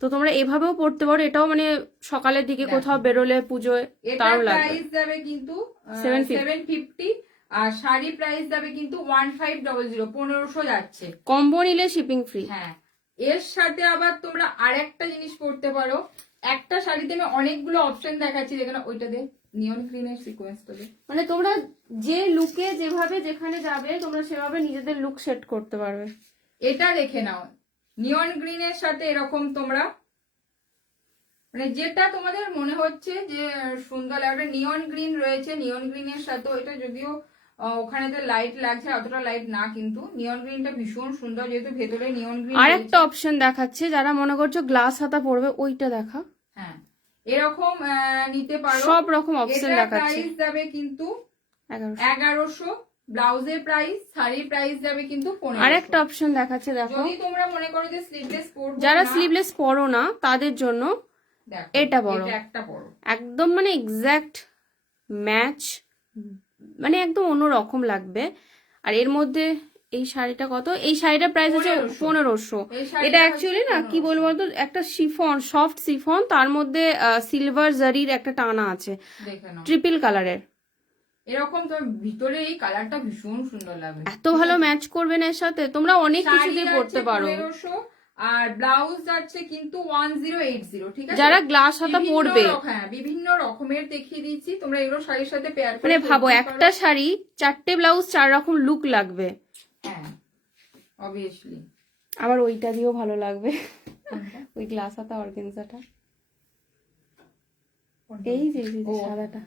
তো তোমরা এভাবেও পড়তে পারো। এটাও মানে সকালের দিকে কোথাও বেরোলে পুজোয় তাও লাগবে। প্রাইস যাবে কিন্তু 750, আর শাড়ি প্রাইস যাবে কিন্তু 1500, 1500 যাচ্ছে। কম্বো নিলে শিপিং ফ্রি। হ্যাঁ, এর সাথে আবার তোমরা আরেকটা জিনিস পড়তে পারো। একটা শাড়িতে আমি অনেকগুলো অপশন দেখাচ্ছি, যেখানে ওইটা দে, নিয়ন গ্রিনের সিকোয়েন্সটা দে, মানে তোমরা যে লুকে যেভাবে যেখানে যাবে তোমরা সেভাবে নিজেদের লুক সেট করতে পারবে। এটা দেখে নাও, নিয়ন গ্রিনের সাথে এরকম তোমরা মানে যেটা তোমাদের মনে হচ্ছে যে সুন্দর লাগবে। নিয়ন গ্রিন রয়েছে, নিয়ন গ্রিনের সাথে এটা যদিও ওখানে তো লাইট লাগছে, অতটা লাইট না, কিন্তু নিয়ন গ্রিনটা ভীষণ সুন্দর, যেহেতু ভেতরে নিয়ন গ্রিন। আর একটা অপশন দেখাচ্ছে, যারা মনে করছো গ্লাস হাতা পরবে ওইটা দেখা। হ্যাঁ, এরকম নিতে পারো, সব রকম অপশন দেখাচ্ছে। প্রাইস যাবে কিন্তু 1100, ব্লাউজের প্রাইস, শাড়ির প্রাইস যাবে কিন্তু 1500। আর একটা অপশন দেখাচ্ছে, দেখো যদি তোমরা মনে করো যে স্লিভলেস পরবো যারা না, স্লিভলেস পরো না তাদের জন্য দেখো এটা বড়, এটা একটা বড়, একদম মানে এক্স্যাক্ট ম্যাচ, মানে একদম অন্যরকম লাগবে। আর এর মধ্যে এই শাড়িটা কত, এই শাড়িটার প্রাইস আছে 1500। এই শাড়িটা এটা অ্যাকচুয়ালি না কি বলবো বলতো, একটা শিফন, সফট শিফন, তার মধ্যে সিলভার জারির একটা টানা আছে, দেখে নাও ট্রিপল কালারের। এরকম তো ভিতরে এই কালারটা ভীষণ সুন্দর লাগবে, এত ভালো ম্যাচ করবে না এর সাথে, তোমরা অনেক কিছু দিয়ে শাড়ি পরতে যাচ্ছে পারো। 1500 আর ব্লাউজ যাচ্ছে কিন্তু 1080, ঠিক আছে? যারা গ্লাস হাতা পরবে, হ্যাঁ বিভিন্ন রকমের দেখিয়ে দিচ্ছি, তোমরা এগুলো শাড়ির সাথে পেয়ার করে মানে ভাবো পরতে একটা পারো। শাড়ি 4টে ব্লাউজ 4 রকম লুক লাগবে। হ্যাঁ অবভিয়াসলি। আবার ওইটা দিয়েও ভালো লাগবে, ওই গ্লাস হাতা অর্গানজাটা, এই যে এই যে সাদাটা।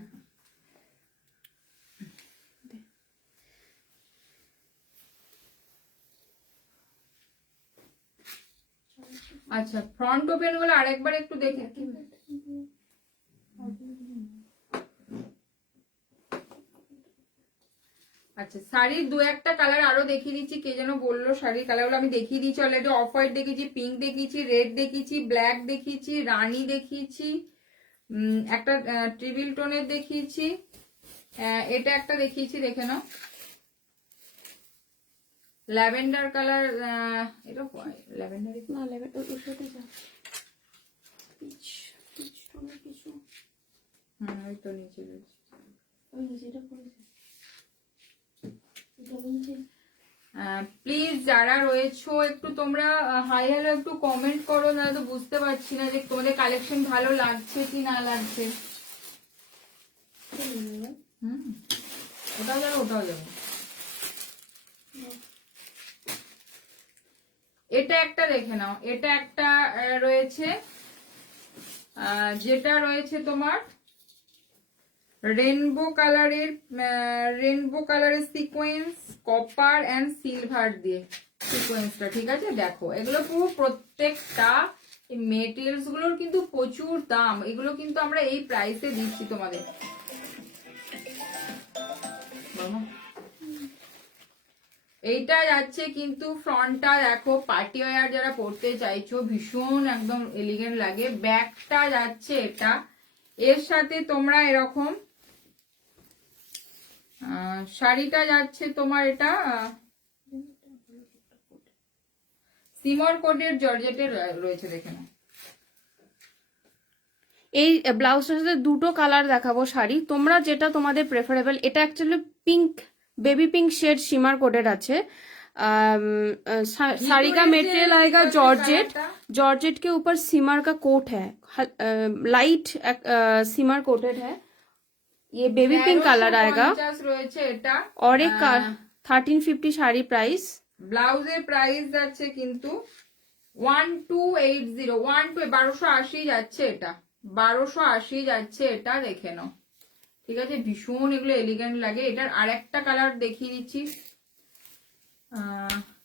আচ্ছা ফ্রন্ট ওপেন গুলো আরেকবার একটু দেখে, আচ্ছা শাড়ির দু একটা কালার আরো দেখিয়ে দিচ্ছি, কে যেন বললো শাড়ির কালারগুলো আমি দেখিয়ে দিচ্ছি অলরেডি। অফ হোয়াইট দেখিয়েছি, পিঙ্ক দেখিয়েছি, রেড দেখিয়েছি, ব্ল্যাক দেখিয়েছি, রানী দেখিয়েছি, একটা ট্রিবিল টোনের দেখিয়েছি, এটা একটা দেখিয়েছি, দেখে নাও ল্যাভেন্ডার কালার, এটা ল্যাভেন্ডার না ল্যাভেন্ডার ওর সাথে যা পিচ পিচ টোনের কিছু, ওই তো নিচে রয়েছে, ওই যেটা করেছে প্লিজ যারা রয়েছো একটু তোমরা হাই হ্যালো একটু কমেন্ট করো, না তো বুঝতে পারছি না যে তোমাদের কালেকশন ভালো লাগছে কি না লাগছে। ওটাও যাবো, ওটাও যাবো। এটা একটা দেখে নাও, এটা একটা রয়েছে, যেটা রয়েছে তোমার রেনবো কালারের সিকোয়েন্স, কপার এন্ড সিলভার দিয়ে সিকোয়েন্সটা, ঠিক আছে? দেখো এগুলো পুরো প্রত্যেকটা মেটেরিয়ালস গুলোর কিন্তু প্রচুর দাম, এগুলো কিন্তু আমরা এই প্রাইসে দিচ্ছি তোমাদের। এইটা যাচ্ছে কিন্তু ফ্রন্টটা দেখো পার্টি ওয়্যার যারা পরতে চাইছো ভীষণ একদম এলিগেন্ট লাগে। ব্যাকটা যাচ্ছে এটা, এর সাথে তোমরা এরকম শাড়িটা যাচ্ছে তোমার এটা সিমর কোটের জর্জেটের রয়েছে, দেখে নাও। এই ব্লাউজটার সাথে দুটো কালার দেখাবো শাড়ি, তোমরা যেটা তোমাদের প্রেফারেবল। এটা actually pink, baby pink shade shimmer coated আছে। साड़ी का मटेरियल आएगा जॉर्जेट, जॉर्जेट के ऊपर सिमर का कोट है, लाइट सिमर कोटेड है, ये बेबी पिंक कलर आएगा। और एक 1350 শাড়ি প্রাইস। ব্লাউজের প্রাইস যাচ্ছে কিন্তু 1280, 1280 যাচ্ছে এটা, 1280 যাচ্ছে এটা, দেখে নাও, ঠিক আছে? ভীষণ এগুলো এলিগেন্ট লাগে। এটার আরেকটা কালার দেখিয়ে দিচ্ছি,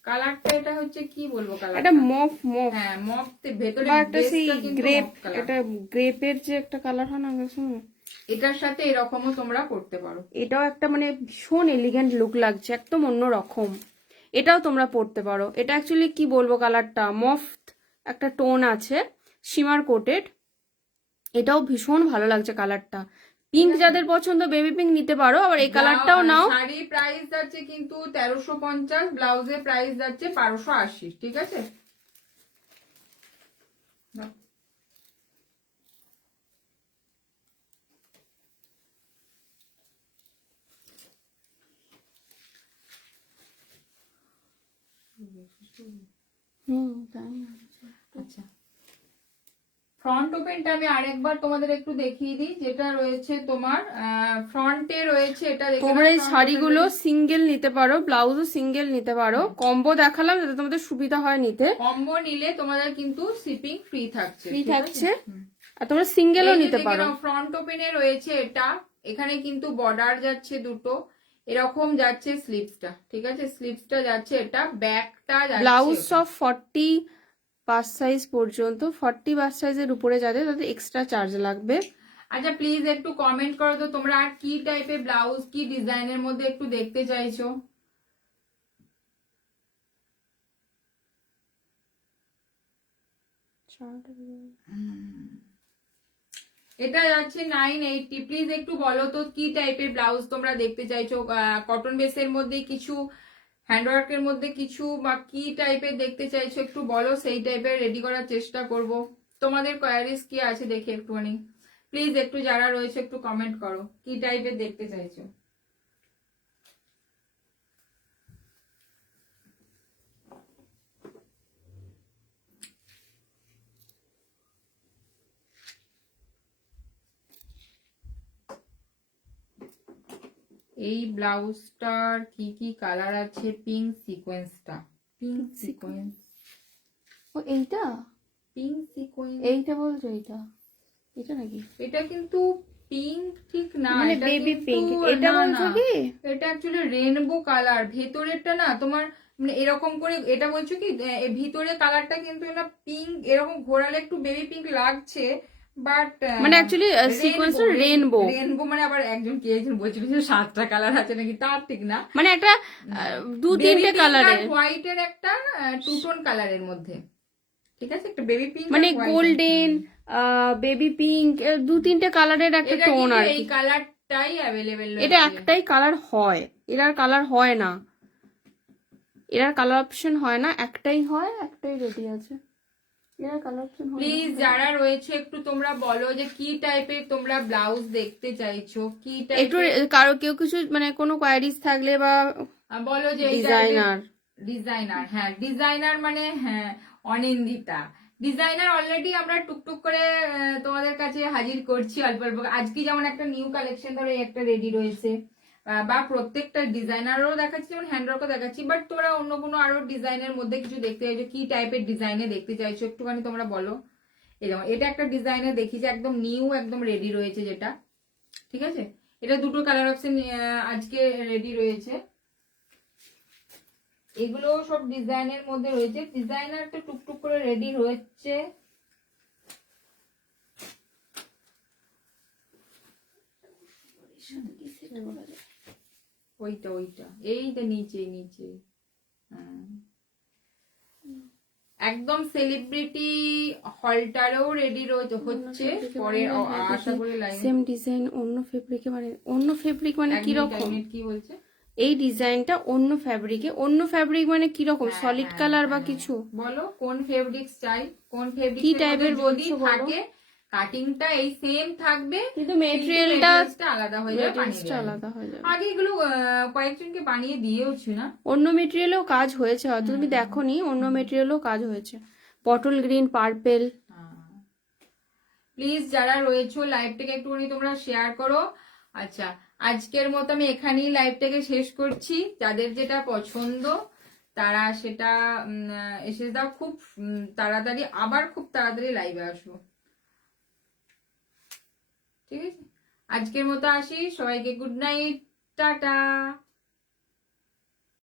কালারটা এটা হচ্ছে কি বলবো কালার, এটা মফ মফ, হ্যাঁ মফ, ভেতরে একটা সেই গ্রেপ, এটা গ্রেপের যে একটা কালার হয় না, এটার সাথে এরকমও তোমরা পড়তে পারো। এটাও একটা মানে ভীষণ এলিগেন্ট লুক লাগছে, একদম অন্য রকম, এটাও তোমরা পড়তে পারো। এটা অ্যাকচুয়ালি কি বলবো, কালারটা মফ একটা টোন আছে, শিমার কোটেড, এটাও ভীষণ ভালো লাগছে কালারটা। পিঙ্ক যাদের পছন্দ বেবি পিঙ্ক নিতে পারো, আবার এই কালারটাও নাও। শাড়ির প্রাইস যাচ্ছে কিন্তু 1350, ব্লাউজের প্রাইস যাচ্ছে 1280, ঠিক আছে? আচ্ছা ফ্রন্ট ওপেনটা আমি আরেকবার তোমাদের একটু দেখিয়ে দিই, যেটা রয়েছে তোমার ফ্রন্টে রয়েছে এটা। তোমরা এই শাড়িগুলো সিঙ্গেল নিতে পারো, ব্লাউজও সিঙ্গেল নিতে পারো, কম্বো দেখালাম যাতে তোমাদের সুবিধা হয় নিতে। কম্বো নিলে তোমাদের কিন্তু শিপিং ফ্রি থাকছে, আর তোমরা সিঙ্গেলও নিতে পারো। ফ্রন্ট ওপেনে রয়েছে এটা, এখানে কিন্তু বর্ডার যাচ্ছে দুটো, এরকম যাচ্ছে স্লিভসটা, ঠিক আছে? স্লিভসটা যাচ্ছে এটা, ব্যাকটা যাচ্ছে, ব্লাউজ সব 40 বাস সাইজ পর্যন্ত, 40 বাস সাইজের উপরে যাদের তাদের এক্সট্রা চার্জ লাগবে। আচ্ছা প্লিজ একটু কমেন্ট করো তো তোমরা আর কি টাইপের ব্লাউজ, কি ডিজাইনের মধ্যে একটু দেখতে চাইছো। এটা যাচ্ছে 980। প্লিজ একটু বলো তো কি টাইপের ব্লাউজ তোমরা দেখতে চাইছো, কটন বেসের মধ্যে কিছু, হ্যান্ডওয়ার্কের মধ্যে কিছু, বা কি টাইপের দেখতে চাইছো একটু বলো, সেই টাইপের রেডি করার চেষ্টা করব। তোমাদের কোয়ারিজ কি আছে দেখি একটুখানি, প্লিজ একটু যারা রয়েছে একটু কমেন্ট করো কি টাইপের দেখতে চাইছো। এই ব্লাউজটার কি কি কালার আছে, পিঙ্ক সিকোয়েন্সটা, পিঙ্ক সিকোয়েন্স, ও এইটা, পিঙ্ক সিকোয়েন্স, এইটা বলছো? এইটা, এটা নাকি? এটা কিন্তু পিঙ্ক ঠিক না, মানে এটা বেবি কিন্তু পিঙ্ক, এটা না, বলছো না, কি? এটা অ্যাকচুয়ালি রেনবো কালার, ভেতরেরটা না তোমার মানে এরকম করে, এটা বলছো কি ভিতরে কালারটা কিন্তু না পিঙ্ক, এরকম ঘোরালে একটু বেবি পিঙ্ক লাগছে, বাট মানে অ্যাকচুয়ালি সিকোয়েন্সটা রেনবো। রেনবো মানে আবার একজন কে একজন বলছিল যে 7টা কালার আছে নাকি, তার ঠিক না, মানে একটা 2-3টে কালারের, হোয়াইটের একটা টু টোন কালারের মধ্যে, ঠিক আছে, একটা বেবি পিঙ্ক মানে গোল্ডেন, বেবি পিঙ্ক, 2-3টে কালারের একটা এটা টোন কিন্তু আর এই কি। কালারটাই অ্যাভেলেবেল এটা একটাই কালার হয়, এটার কালার হয় না, এটার কালার অপশন হয় না, একটাই হয়, একটাই রেডি আছে, এটার কালার অপশন হয় না। প্লিজ যারা রয়েছে একটু তোমরা বলো যে কি টাইপের তোমরা ব্লাউজ দেখতে চাইছো, কি একটু টাইপের, কারো কেউ কিছু মানে কোনো কোয়ারিজ থাকলে বা বলো যে এই ডিজাইনার। ডিজাইনার, হ্যাঁ ডিজাইনার মানে হ্যাঁ অনিন্দিতা ডিজাইনার অলরেডি আমরা টুকটুক করে তোমাদের কাছে হাজির করছি অল্প অল্প। আজকে যেমন একটা নিউ কালেকশন ধরো এই একটা রেডি রয়েছে, বা প্রত্যেকটা ডিজাইনারও দেখাচ্ছি, যেমন হ্যান্ডওয়ার্কও দেখাচ্ছি, বাট তোমরা অন্য কোনো আরো ডিজাইনের মধ্যে কিছু দেখতে চাইছো, কি টাইপের ডিজাইনে দেখতে চাইছো একটুখানি তোমরা বলো। এই যেমন এটা একটা ডিজাইনে দেখিছে, একদম নিউ একদম রেডি রয়েছে যেটা, ঠিক আছে, এটা দুটো কালার অপশন আজকে রেডি রয়েছে। এগুলো সব ডিজাইনের মধ্যে রয়েছে, ডিজাইনার তো টুকটুক করে রেডি রয়েছে। ওইটা ওইটা এইটা নিচে নিচে, একদম সেলিব্রিটি হলটারেও রেডি রয়েছে হচ্ছে পরে, আশা করি লাইন সেম ডিজাইন অন্য ফেব্রিকে, মানে অন্য ফেব্রিক মানে কি রকম? কি বলছে এই ডিজাইনটা অন্য ফ্যাব্রিকে, অন্য ফ্যাব্রিক মানে কি রকম, সলিড কালার বা কিছু? বলো কোন ফেব্রিক চাই, কোন ফেব্রিক কি টাইপের যদি বলছো বলো? থাকে কাটিংটা এই সেম থাকবে, কিন্তু মেটেরিয়ালটা আলাদা হয়ে যাবে, আলাদা হয়ে যাবে। আগে এগুলো কয়েকজনকে বানিয়ে দিয়েওছি না, অন্য মেটেরিয়ালেও কাজ হয়েছে, হয়তো তুমি দেখোনি, অন্য মেটেরিয়ালও কাজ হয়েছে, পটল গ্রিন, পার্পেল। প্লিজ যারা রয়েছো লাইভটাকে একটুখানি তোমরা শেয়ার করো। আচ্ছা আজকের মতো আমি এখানেই লাইভটাকে শেষ করছি, যাদের যেটা পছন্দ তারা সেটা এসে দাও, খুব তাড়াতাড়ি আবার খুব তাড়াতাড়ি লাইভে আসবো, ঠিক আছে, আজকের মতো আসি, সবাইকে গুড নাইট, টাটা।